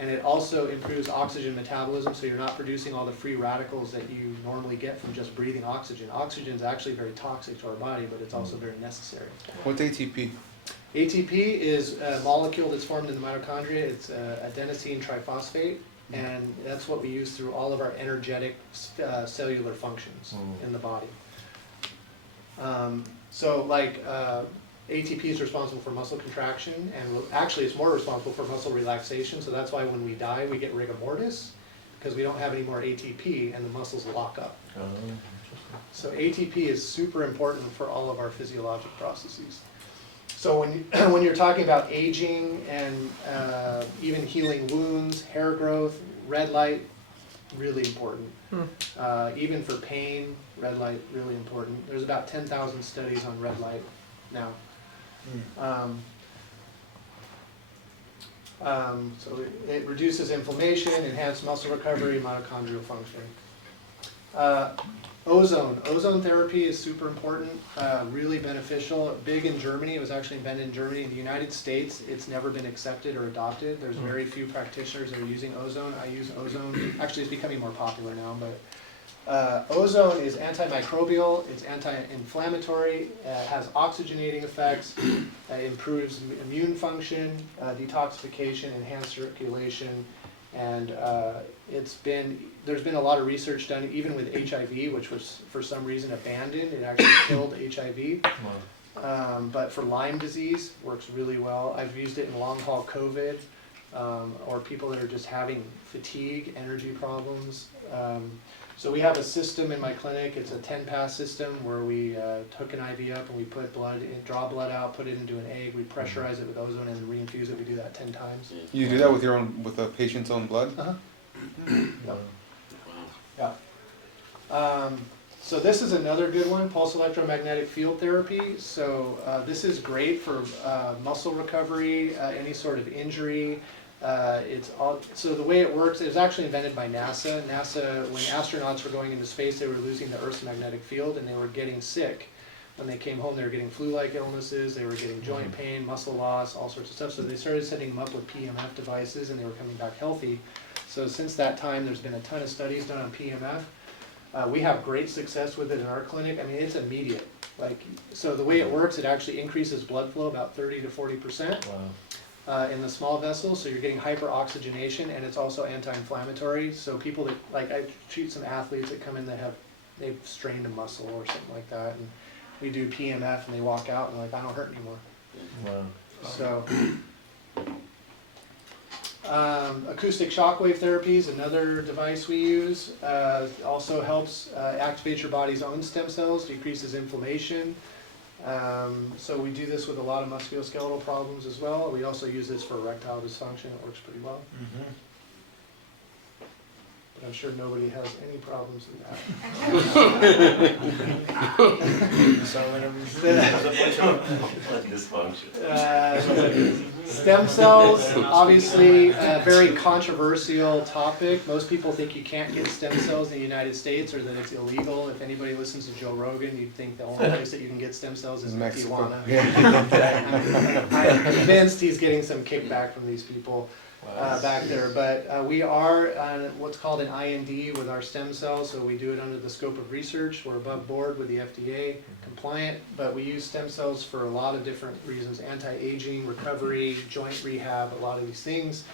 And it also improves oxygen metabolism, so you're not producing all the free radicals that you normally get from just breathing oxygen. Oxygen is actually very toxic to our body, but it's also very necessary. What's ATP? ATP is a molecule that's formed in the mitochondria. It's adenosine triphosphate, and that's what we use through all of our energetic cellular functions in the body. So like ATP is responsible for muscle contraction, and actually it's more responsible for muscle relaxation, so that's why when we die we get rigor mortis, because we don't have any more ATP and the muscles lock up. Oh, interesting. So ATP is super important for all of our physiologic processes. So when you're talking about aging and even healing wounds, hair growth, red light, really important. Even for pain, red light, really important. There's about 10,000 studies on red light now. So it reduces inflammation, enhances muscle recovery, mitochondrial function. Ozone therapy is super important, really beneficial, big in Germany. It was actually invented in Germany. In the United States, it's never been accepted or adopted. There's very few practitioners that are using ozone. I use ozone. Actually, it's becoming more popular now, but ozone is antimicrobial, it's anti-inflammatory, has oxygenating effects, improves immune function, detoxification, enhanced circulation, and there's been a lot of research done even with HIV, which was for some reason abandoned. It actually killed HIV. But for Lyme disease, works really well. I've used it in long haul COVID. or people that are just having fatigue, energy problems. So we have a system in my clinic, it's a 10-pass system where we hook an IV up and we put blood in, draw blood out, put it into an egg, we pressurize it with ozone and then reinfuse it. We do that 10 times. You do that with with a patient's own blood? Uh-huh. Yeah. So this is another good one, pulse electromagnetic field therapy. So this is great for muscle recovery, any sort of injury. So the way it works, it was actually invented by NASA. NASA, when astronauts were going into space, they were losing the Earth's magnetic field and they were getting sick. When they came home, they were getting flu-like illnesses, they were getting joint pain, muscle loss, all sorts of stuff. So they started setting them up with PMF devices and they were coming back healthy. So since that time, there's been a ton of studies done on PMF. We have great success with it in our clinic. I mean, it's immediate. So the way it works, it actually increases blood flow about 30 to 40%. In the small vessels, so you're getting hyperoxygenation, and it's also anti-inflammatory. So people that, I treat some athletes that come in that they've strained a muscle or something like that, and we do PMF and they walk out and they're like, I don't hurt anymore. Wow. So, acoustic shockwave therapy is another device we use. Also helps activate your body's own stem cells, decreases inflammation. So we do this with a lot of musculoskeletal problems as well. We also use this for erectile dysfunction. It works pretty well. But I'm sure nobody has any problems with that. So Stem cells, obviously a very controversial topic. Most people think you can't get stem cells in the United States or that it's illegal. If anybody listens to Joe Rogan, you'd think the only place that you can get stem cells is in Tijuana. I'm convinced he's getting some kickback from these people back there. But we are on what's called an IND with our stem cells, so we do it under the scope of research. We're above board with the FDA, compliant, but we use stem cells for a lot of different reasons: anti-aging, recovery, joint rehab, a lot of these things.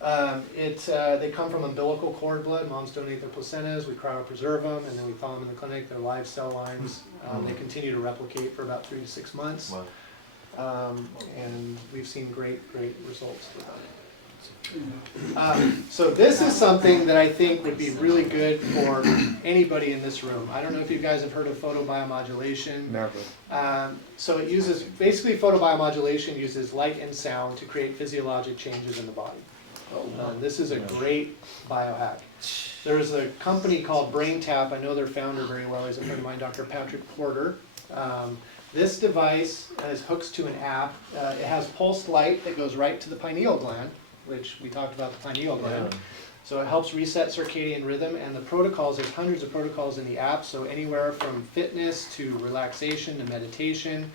They come from umbilical cord blood. Moms donate their placentas, we cryopreserve them, and then we thaw them in the clinic. They're live cell lines. They continue to replicate for about 3 to 6 months. And we've seen great results with that. So this is something that I think would be really good for anybody in this room. I don't know if you guys have heard of photobiomodulation. Never. So it uses, basically photobiomodulation uses light and sound to create physiologic changes in the body. This is a great biohack. There's a company called BrainTap. I know their founder very well. He's a friend of mine, Dr. Patrick Porter. This device hooks to an app. It has pulsed light that goes right to the pineal gland, which we talked about the pineal gland. So it helps reset circadian rhythm, and the protocols, there's hundreds of protocols in the app, so anywhere from fitness to relaxation to meditation.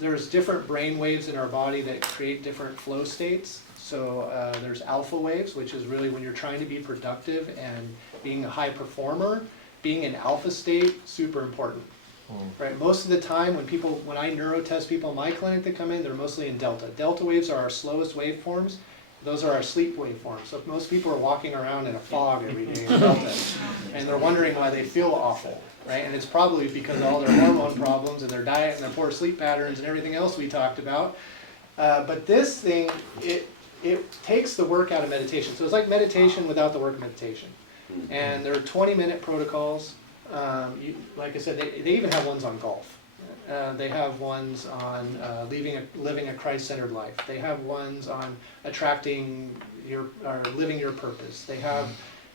There's different brain waves in our body that create different flow states. So there's alpha waves, which is really when you're trying to be productive and being a high performer. Being in alpha state, super important. Right, most of the time when I neurotest people in my clinic that come in, they're mostly in delta. Delta waves are our slowest waveforms. Those are our sleep waveforms. So most people are walking around in a fog every day in delta, and they're wondering why they feel awful, right? And it's probably because of all their hormone problems and their diet and their poor sleep patterns and everything else we talked about. But this thing, it takes the work out of meditation. So it's like meditation without the work of meditation. And there are 20-minute protocols. Like I said, they even have ones on golf. They have ones on living a Christ-centered life. They have ones on living your purpose. They have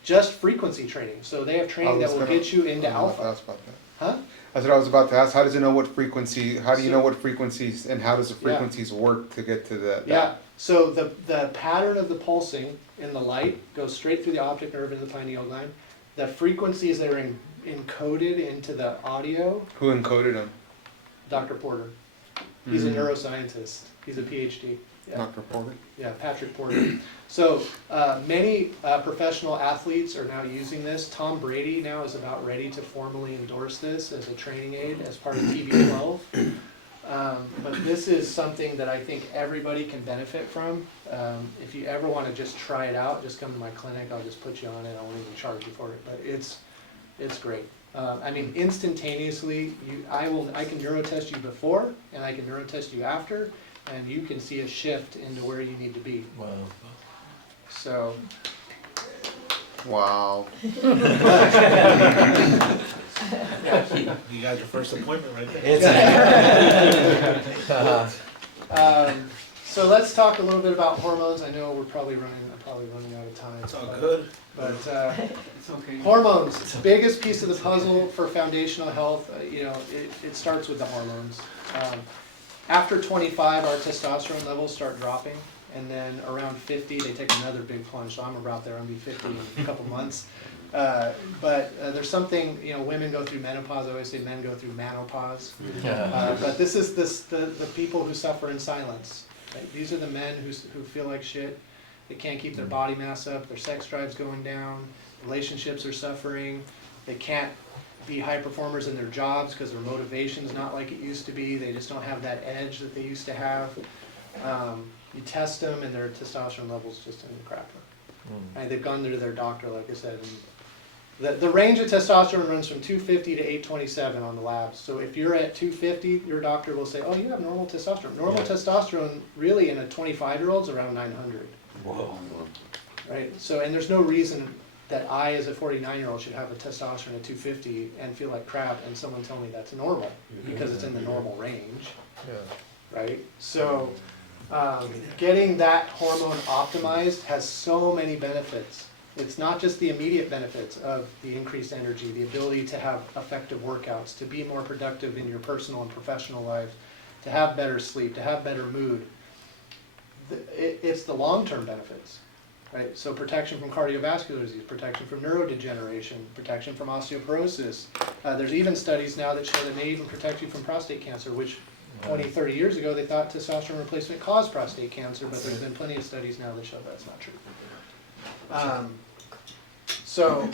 just frequency training. So they have training that will get you into alpha. Ask about that. Huh? That's what I was about to ask. How does it know what frequency? How do you know what frequencies, and how does the frequencies work to get to that? Yeah. So the pattern of the pulsing in the light goes straight through the optic nerve into the pineal gland. The frequencies that are encoded into the audio. Who encoded them? Dr. Porter. He's a neuroscientist. He's a PhD. Yeah. Dr. Porter? Yeah, Patrick Porter. So many professional athletes are now using this. Tom Brady now is about ready to formally endorse this as a training aid as part of TB12. But this is something that I think everybody can benefit from. If you ever want to just try it out, just come to my clinic. I'll just put you on it. I won't even charge you for it. But it's great. I mean, instantaneously, I can neurotest you before and I can neurotest you after, and you can see a shift into where you need to be. Wow. So, Wow. You got your first appointment right there. so let's talk a little bit about hormones. I know I'm probably running out of time. It's all good. But It's okay. hormones, biggest piece of the puzzle for foundational health. It starts with the hormones. After 25, our testosterone levels start dropping, and then around 50, they take another big plunge. So I'm about there. I'm gonna be 50 in a couple months. But there's something, women go through menopause. I always say men go through manopause. But this is the people who suffer in silence. Right? These are the men who feel like shit. They can't keep their body mass up. Their sex drive's going down. Relationships are suffering. They can't be high performers in their jobs because their motivation's not like it used to be. They just don't have that edge that they used to have. You test them and their testosterone levels just in the crapper. And they've gone to their doctor, like I said. And the range of testosterone runs from 250 to 827 on the labs. So if you're at 250, your doctor will say, oh, you have normal testosterone. Normal testosterone really in a 25-year-old is around 900. Whoa. Right? So, and there's no reason that I, as a 49-year-old, should have a testosterone at 250 and feel like crap and someone tell me that's normal because it's in the normal range. Right? So, getting that hormone optimized has so many benefits. It's not just the immediate benefits of the increased energy, the ability to have effective workouts, to be more productive in your personal and professional life, to have better sleep, to have better mood. It's the long-term benefits, right? So protection from cardiovascular disease, protection from neurodegeneration, protection from osteoporosis. There's even studies now that show that may even protect you from prostate cancer, which 20, 30 years ago they thought testosterone replacement caused prostate cancer, but there's been plenty of studies now that show that's not true. So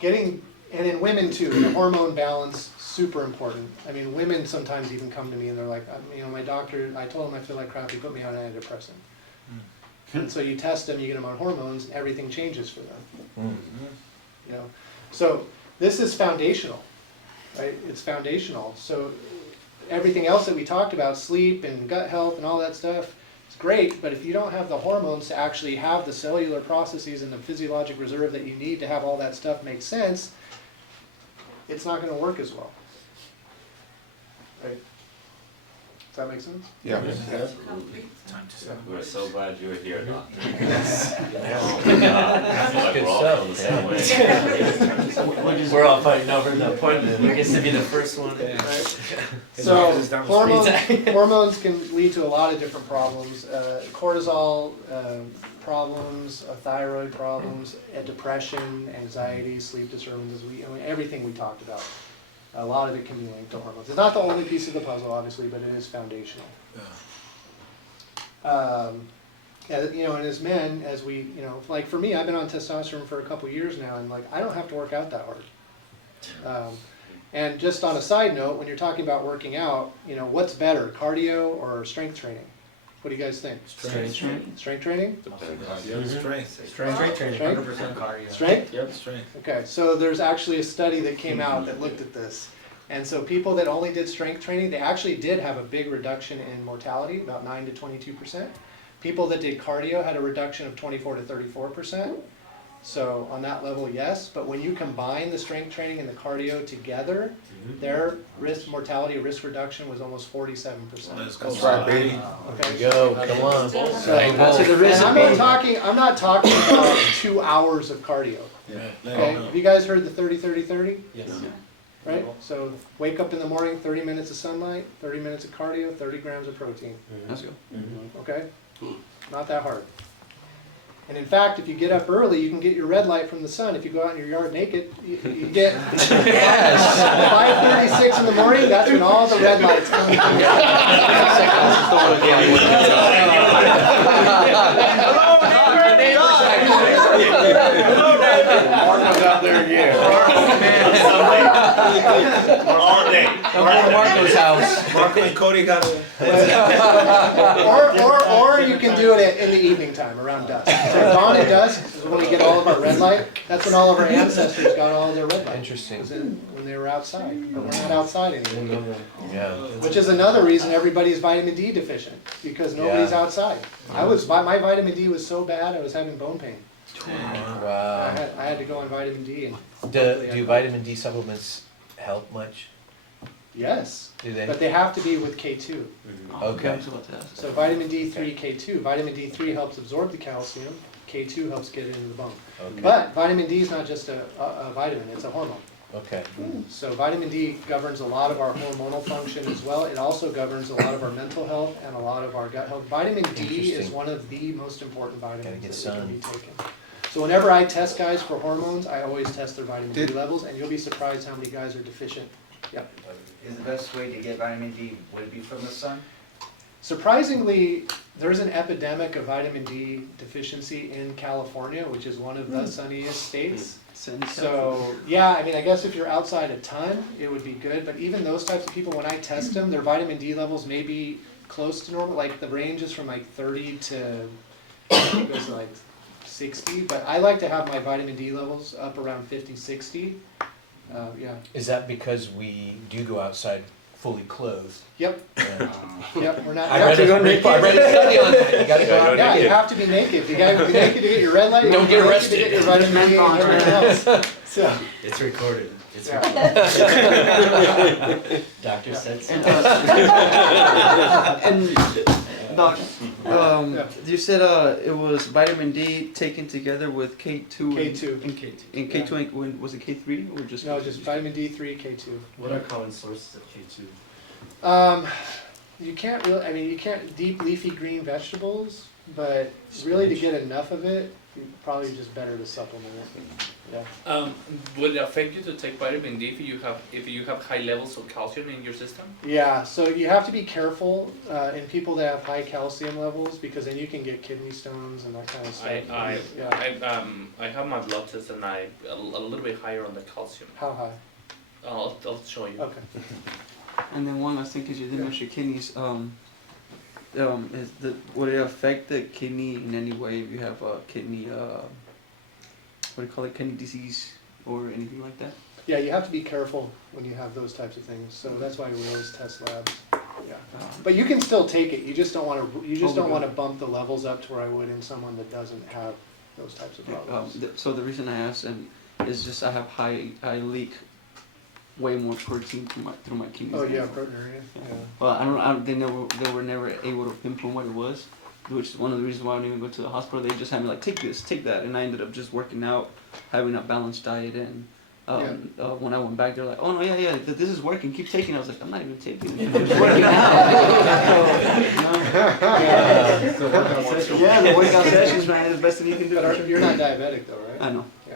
getting, and in women too, the hormone balance, super important. I mean, women sometimes even come to me and they're like, my doctor, I told him I feel like crap, he put me on an antidepressant. And so you test them, you get them on hormones, and everything changes for them. So this is foundational, right? It's foundational. So everything else that we talked about, sleep and gut health and all that stuff, it's great, but if you don't have the hormones to actually have the cellular processes and the physiologic reserve that you need to have all that stuff make sense, it's not going to work as well. Right? Does that make sense? Yeah. We're so glad you're here, Doctor. Yes. I feel like we're all feeling the same way. We're all fighting over the appointment. We get to be the first one. Right? So hormones can lead to a lot of different problems. Cortisol problems, thyroid problems, depression, anxiety, sleep disturbances, everything we talked about. A lot of it can be linked to hormones. It's not the only piece of the puzzle, obviously, but it is foundational. And as men, as we, like for me, I've been on testosterone for a couple years now, and like I don't have to work out that hard. And just on a side note, when you're talking about working out, what's better, cardio or strength training? What do you guys think? Strength training. Strength training? Strength. Strength training, Strength? 100% cardio. Strength? Yep, strength. Okay, so there's actually a study that came out that looked at this. And so people that only did strength training, they actually did have a big reduction in mortality, about 9 to 22%. People that did cardio had a reduction of 24 to 34%. So on that level, yes. But when you combine the strength training and the cardio together, their mortality risk reduction was almost 47%. That's right, baby. Okay. Go, come on. So the risk, I'm not talking about 2 hours of cardio. Okay. Have you guys heard the 30-30-30? Yes. Right? So wake up in the morning, 30 minutes of sunlight, 30 minutes of cardio, 30 grams of protein. Let's go. Okay? Not that hard. And in fact, if you get up early, you can get your red light from the sun. If you go out in your yard naked, you get 5:36 in the morning, that's when all the red lights come. Marco's out there again. All day. Come to Marco's house. Marco and Cody got it. Or you can do it in the evening time, around dusk. So dawn and dusk is when we get all of our red light. That's when all of our ancestors got all of their red light. Interesting. Was when they were outside, but we're not outside anymore. Yeah. Which is another reason everybody's vitamin D deficient, because nobody's Yeah. outside. My vitamin D was so bad, I was having bone pain. Wow. I had to go on vitamin D and. Do vitamin D supplements help much? Yes, Do they? but they have to be with K2. Okay. I was about to ask. So vitamin D3, K2. Vitamin D3 helps absorb the calcium, K2 helps get it into the bone. Okay. But vitamin D is not just a vitamin, it's a hormone. Okay. So vitamin D governs a lot of our hormonal function as well. It also governs a lot of our mental health and a lot of our gut health. Vitamin D is Interesting. one of the most important vitamins get that can be sun. taken. So whenever I test guys for hormones, I always test their vitamin D Did- levels, and you'll be surprised how many guys are deficient. Yep. Is the best way to get vitamin D, would it be from the sun? Surprisingly, there's an epidemic of vitamin D deficiency in California, which is one of the sunniest states. So, yeah, I mean, I guess if you're outside a ton, it would be good, but even those types of people, when I test them, their vitamin D levels may be close to normal, like the range is from like 30 to, I think it was like 60, but I like to have my vitamin D levels up around 50, 60. Yeah, Is that because we do go outside fully clothed? yep, Yeah. yep, we're not. I read a study on that. You gotta go out Yeah, you naked. have to be naked. You gotta be naked to get your red light. you Don't gotta get be naked arrested. To get your vitamin D and everything else. So, It's recorded. It's yeah. Doctor said so. And Doc, Yeah. you said it was vitamin D taken together with K2. K2. And K2. And K2, and was it K3 or just? No, just vitamin D3, K2. What are common sources of K2? You can't really, I mean, you can't, deep leafy green vegetables, but really to get enough of it, probably just better to supplement it. Yeah. Would it affect you to take vitamin D if you have high levels of calcium in your system? Yeah, so you have to be careful in people that have high calcium levels, because then you can get kidney stones and that kind of stuff. Yeah. I have my blood test and I a little bit higher on the calcium. How high? I'll show you. Okay. And then one last thing, because you did mention kidneys. Would it affect the kidney in any way if you have a kidney? What do you call it? Kidney disease or anything like that? Yeah, you have to be careful when you have those types of things. So that's why we always test labs. Yeah. But you can still take it. You just don't want to. You just don't want to bump the levels up to where I would in someone that doesn't have those types of problems. So the reason I asked is just I have I leak way more protein through my kidneys. Oh yeah, proteinuria. Yeah. Well, they were never able to pinpoint what it was, which is one of the reasons why I didn't even go to the hospital. They just had me like, take this, take that, and I ended up just working out, having a balanced diet, and when I went back, they're like, oh no, yeah, this is working, keep taking it. I was like, I'm not even taking it, I'm just working out. Yeah, the workout sessions, man, is the best thing you can do. But you're not diabetic though, right? I know. Yeah.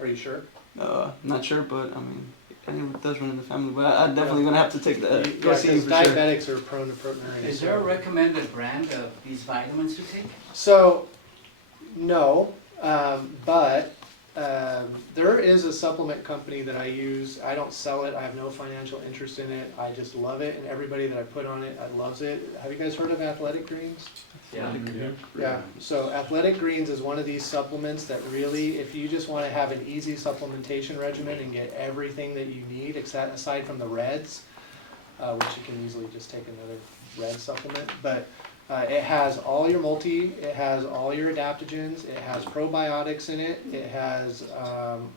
Are you sure? Not sure, but I mean, I think it does run in the family, but I'm definitely gonna have to take the Yeah, go see you because for sure. diabetics are prone to proteinuria. Is there a recommended brand of these vitamins to take? So, no, but there is a supplement company that I use. I don't sell it. I have no financial interest in it. I just love it, and everybody that I put on it, loves it. Have you guys heard of Athletic Greens? Yeah. Yeah, so Athletic Greens is one of these supplements that really, if you just want to have an easy supplementation regimen and get everything that you need, aside from the reds, which you can easily just take another red supplement, but it has all your it has all your adaptogens, it has probiotics in it, it has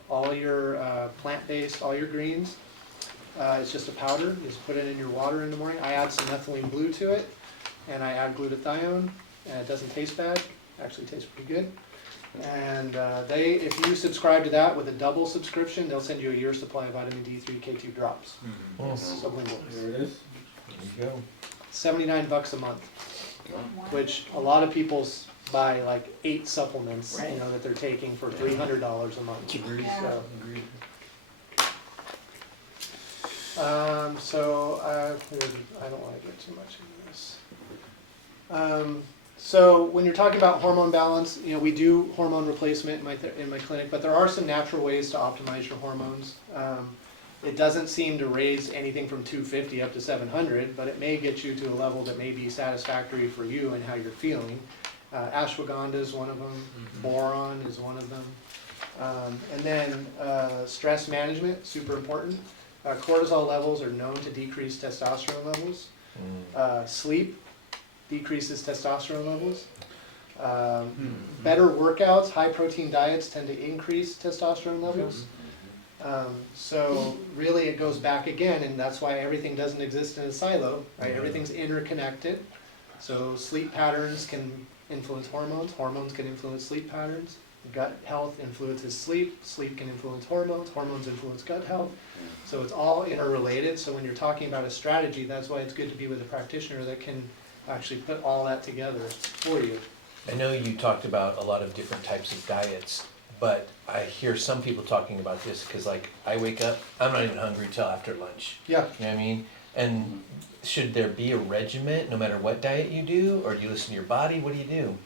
all your plant-based, all your greens. It's just a powder, you just put it in your water in the morning. I add some methylene blue to it, and I add glutathione, and it doesn't taste bad, actually tastes pretty good. And if you subscribe to that with a double subscription, they'll send you a year's supply of vitamin D3, K2 drops. Sublingual. There it is. There you go. $79 a month, which a lot of people buy like 8 supplements, that they're taking for $300 a month. So, I don't want to get too much into this. So when you're talking about hormone balance, we do hormone replacement in my clinic, but there are some natural ways to optimize your hormones. It doesn't seem to raise anything from 250 up to 700, but it may get you to a level that may be satisfactory for you and how you're feeling. Ashwagandha is one of them, boron is one of them. And then stress management, super important. Cortisol levels are known to decrease testosterone levels. Sleep decreases testosterone levels. Better workouts, high protein diets tend to increase testosterone levels. So really it goes back again, and that's why everything doesn't exist in a silo, right? Everything's interconnected. So sleep patterns can influence hormones, hormones can influence sleep patterns, gut health influences sleep, sleep can influence hormones, hormones influence gut health. So it's all interrelated. So when you're talking about a strategy, that's why it's good to be with a practitioner that can actually put all that together for you. I know you talked about a lot of different types of diets, but I hear some people talking about this because, like, I wake up, I'm not even hungry till after lunch. Yeah. You know what I mean? And should there be a regimen no matter what diet you do, or do you listen to your body? What do you do?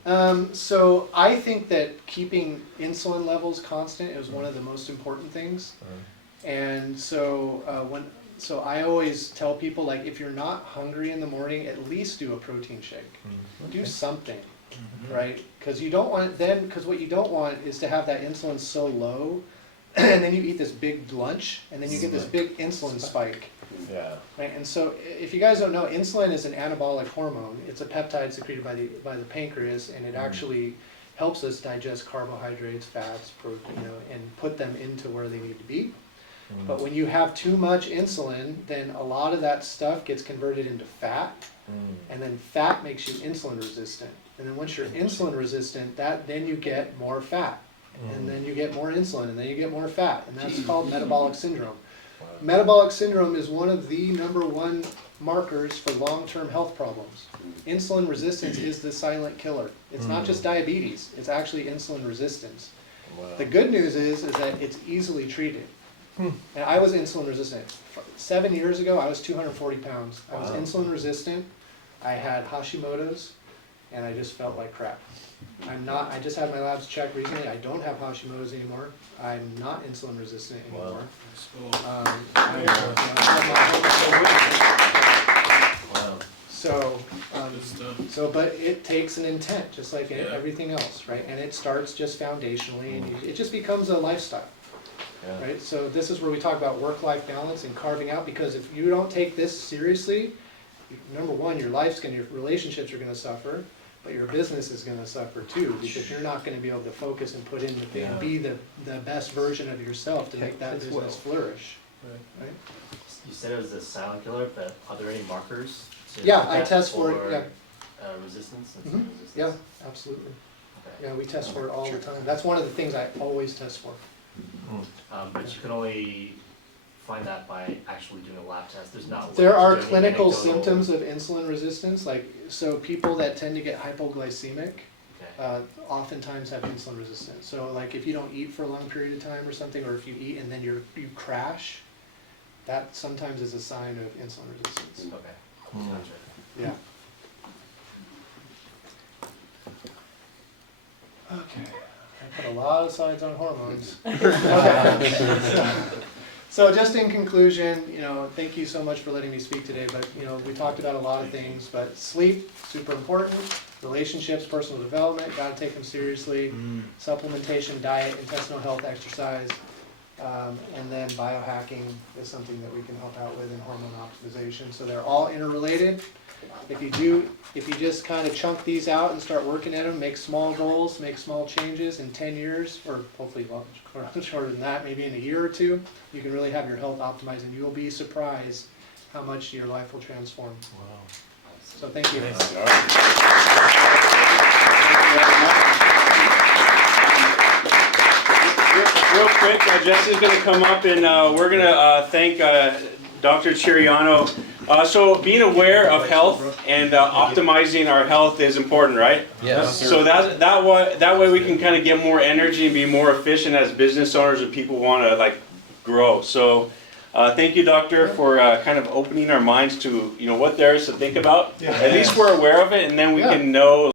So I think that keeping insulin levels constant is one of the most important things. And so so I always tell people, like, if you're not hungry in the morning, at least do a protein shake. Do something, right? Because you don't want because what you don't want is to have that insulin so low, and then you eat this big lunch, and then you get this big insulin spike. Yeah. Right, and so if you guys don't know, insulin is an anabolic hormone. It's a peptide secreted by the pancreas, and it actually helps us digest carbohydrates, fats, protein, and put them into where they need to be. But when you have too much insulin, then a lot of that stuff gets converted into fat, and then fat makes you insulin resistant. And then once you're insulin resistant, then you get more fat, and then you get more insulin, and then you get more fat, and that's called metabolic syndrome. Metabolic syndrome is one of the #1 markers for long-term health problems. Insulin resistance is the silent killer. It's not just diabetes, it's actually insulin resistance. Wow. The good news is that it's easily treated. And I was insulin resistant. 7 years ago, I was 240 pounds. I was insulin resistant. I had Hashimoto's, and I just felt like crap. I just had my labs checked recently. I don't have Hashimoto's anymore. I'm not insulin resistant anymore. But it takes an intent, just like everything else, right? And it starts just foundationally, and it just becomes a lifestyle. Yeah. Right? So this is where we talk about work-life balance and carving out, because if you don't take this seriously, #1, your relationships are going to suffer, but your business is going to suffer too, because you're not going to be able to focus and put in the thing, be the best version of yourself to make that business flourish. Right? You said it was a silent killer, but are there any markers? Yeah, I test for it. Yeah. Resistance? Resistance? Yeah, absolutely. Okay. Yeah, we test for it all the time. That's one of the things I always test for. But you can only find that by actually doing a lab test. There's not. There are clinical symptoms of insulin resistance, so people that tend to get hypoglycemic oftentimes have insulin resistance. So like if you don't eat for a long period of time or something, or if you eat and then you crash, that sometimes is a sign of insulin resistance. Okay. Gotcha. Yeah. Okay. I put a lot of slides on hormones. So just in conclusion, thank you so much for letting me speak today, but we talked about a lot of things, but sleep, super important, relationships, personal development, gotta take them seriously, supplementation, diet, intestinal health, exercise, and then biohacking is something that we can help out with in hormone optimization. So they're all interrelated. If you just kind of chunk these out and start working at them, make small goals, make small changes in 10 years, or hopefully shorter than that, maybe in a year or two, you can really have your health optimized, and you'll be surprised how much your life will transform. Wow. So thank you. Real quick, Jesse's going to come up, and we're going to thank Dr. Chiriano. So being aware of health and optimizing our health is important, right? Yes. So that way we can kind of get more energy and be more efficient as business owners and people want to grow. So thank you, Doctor, for kind of opening our minds to what there is to think about. Yeah. At least we're aware of it, and then we can know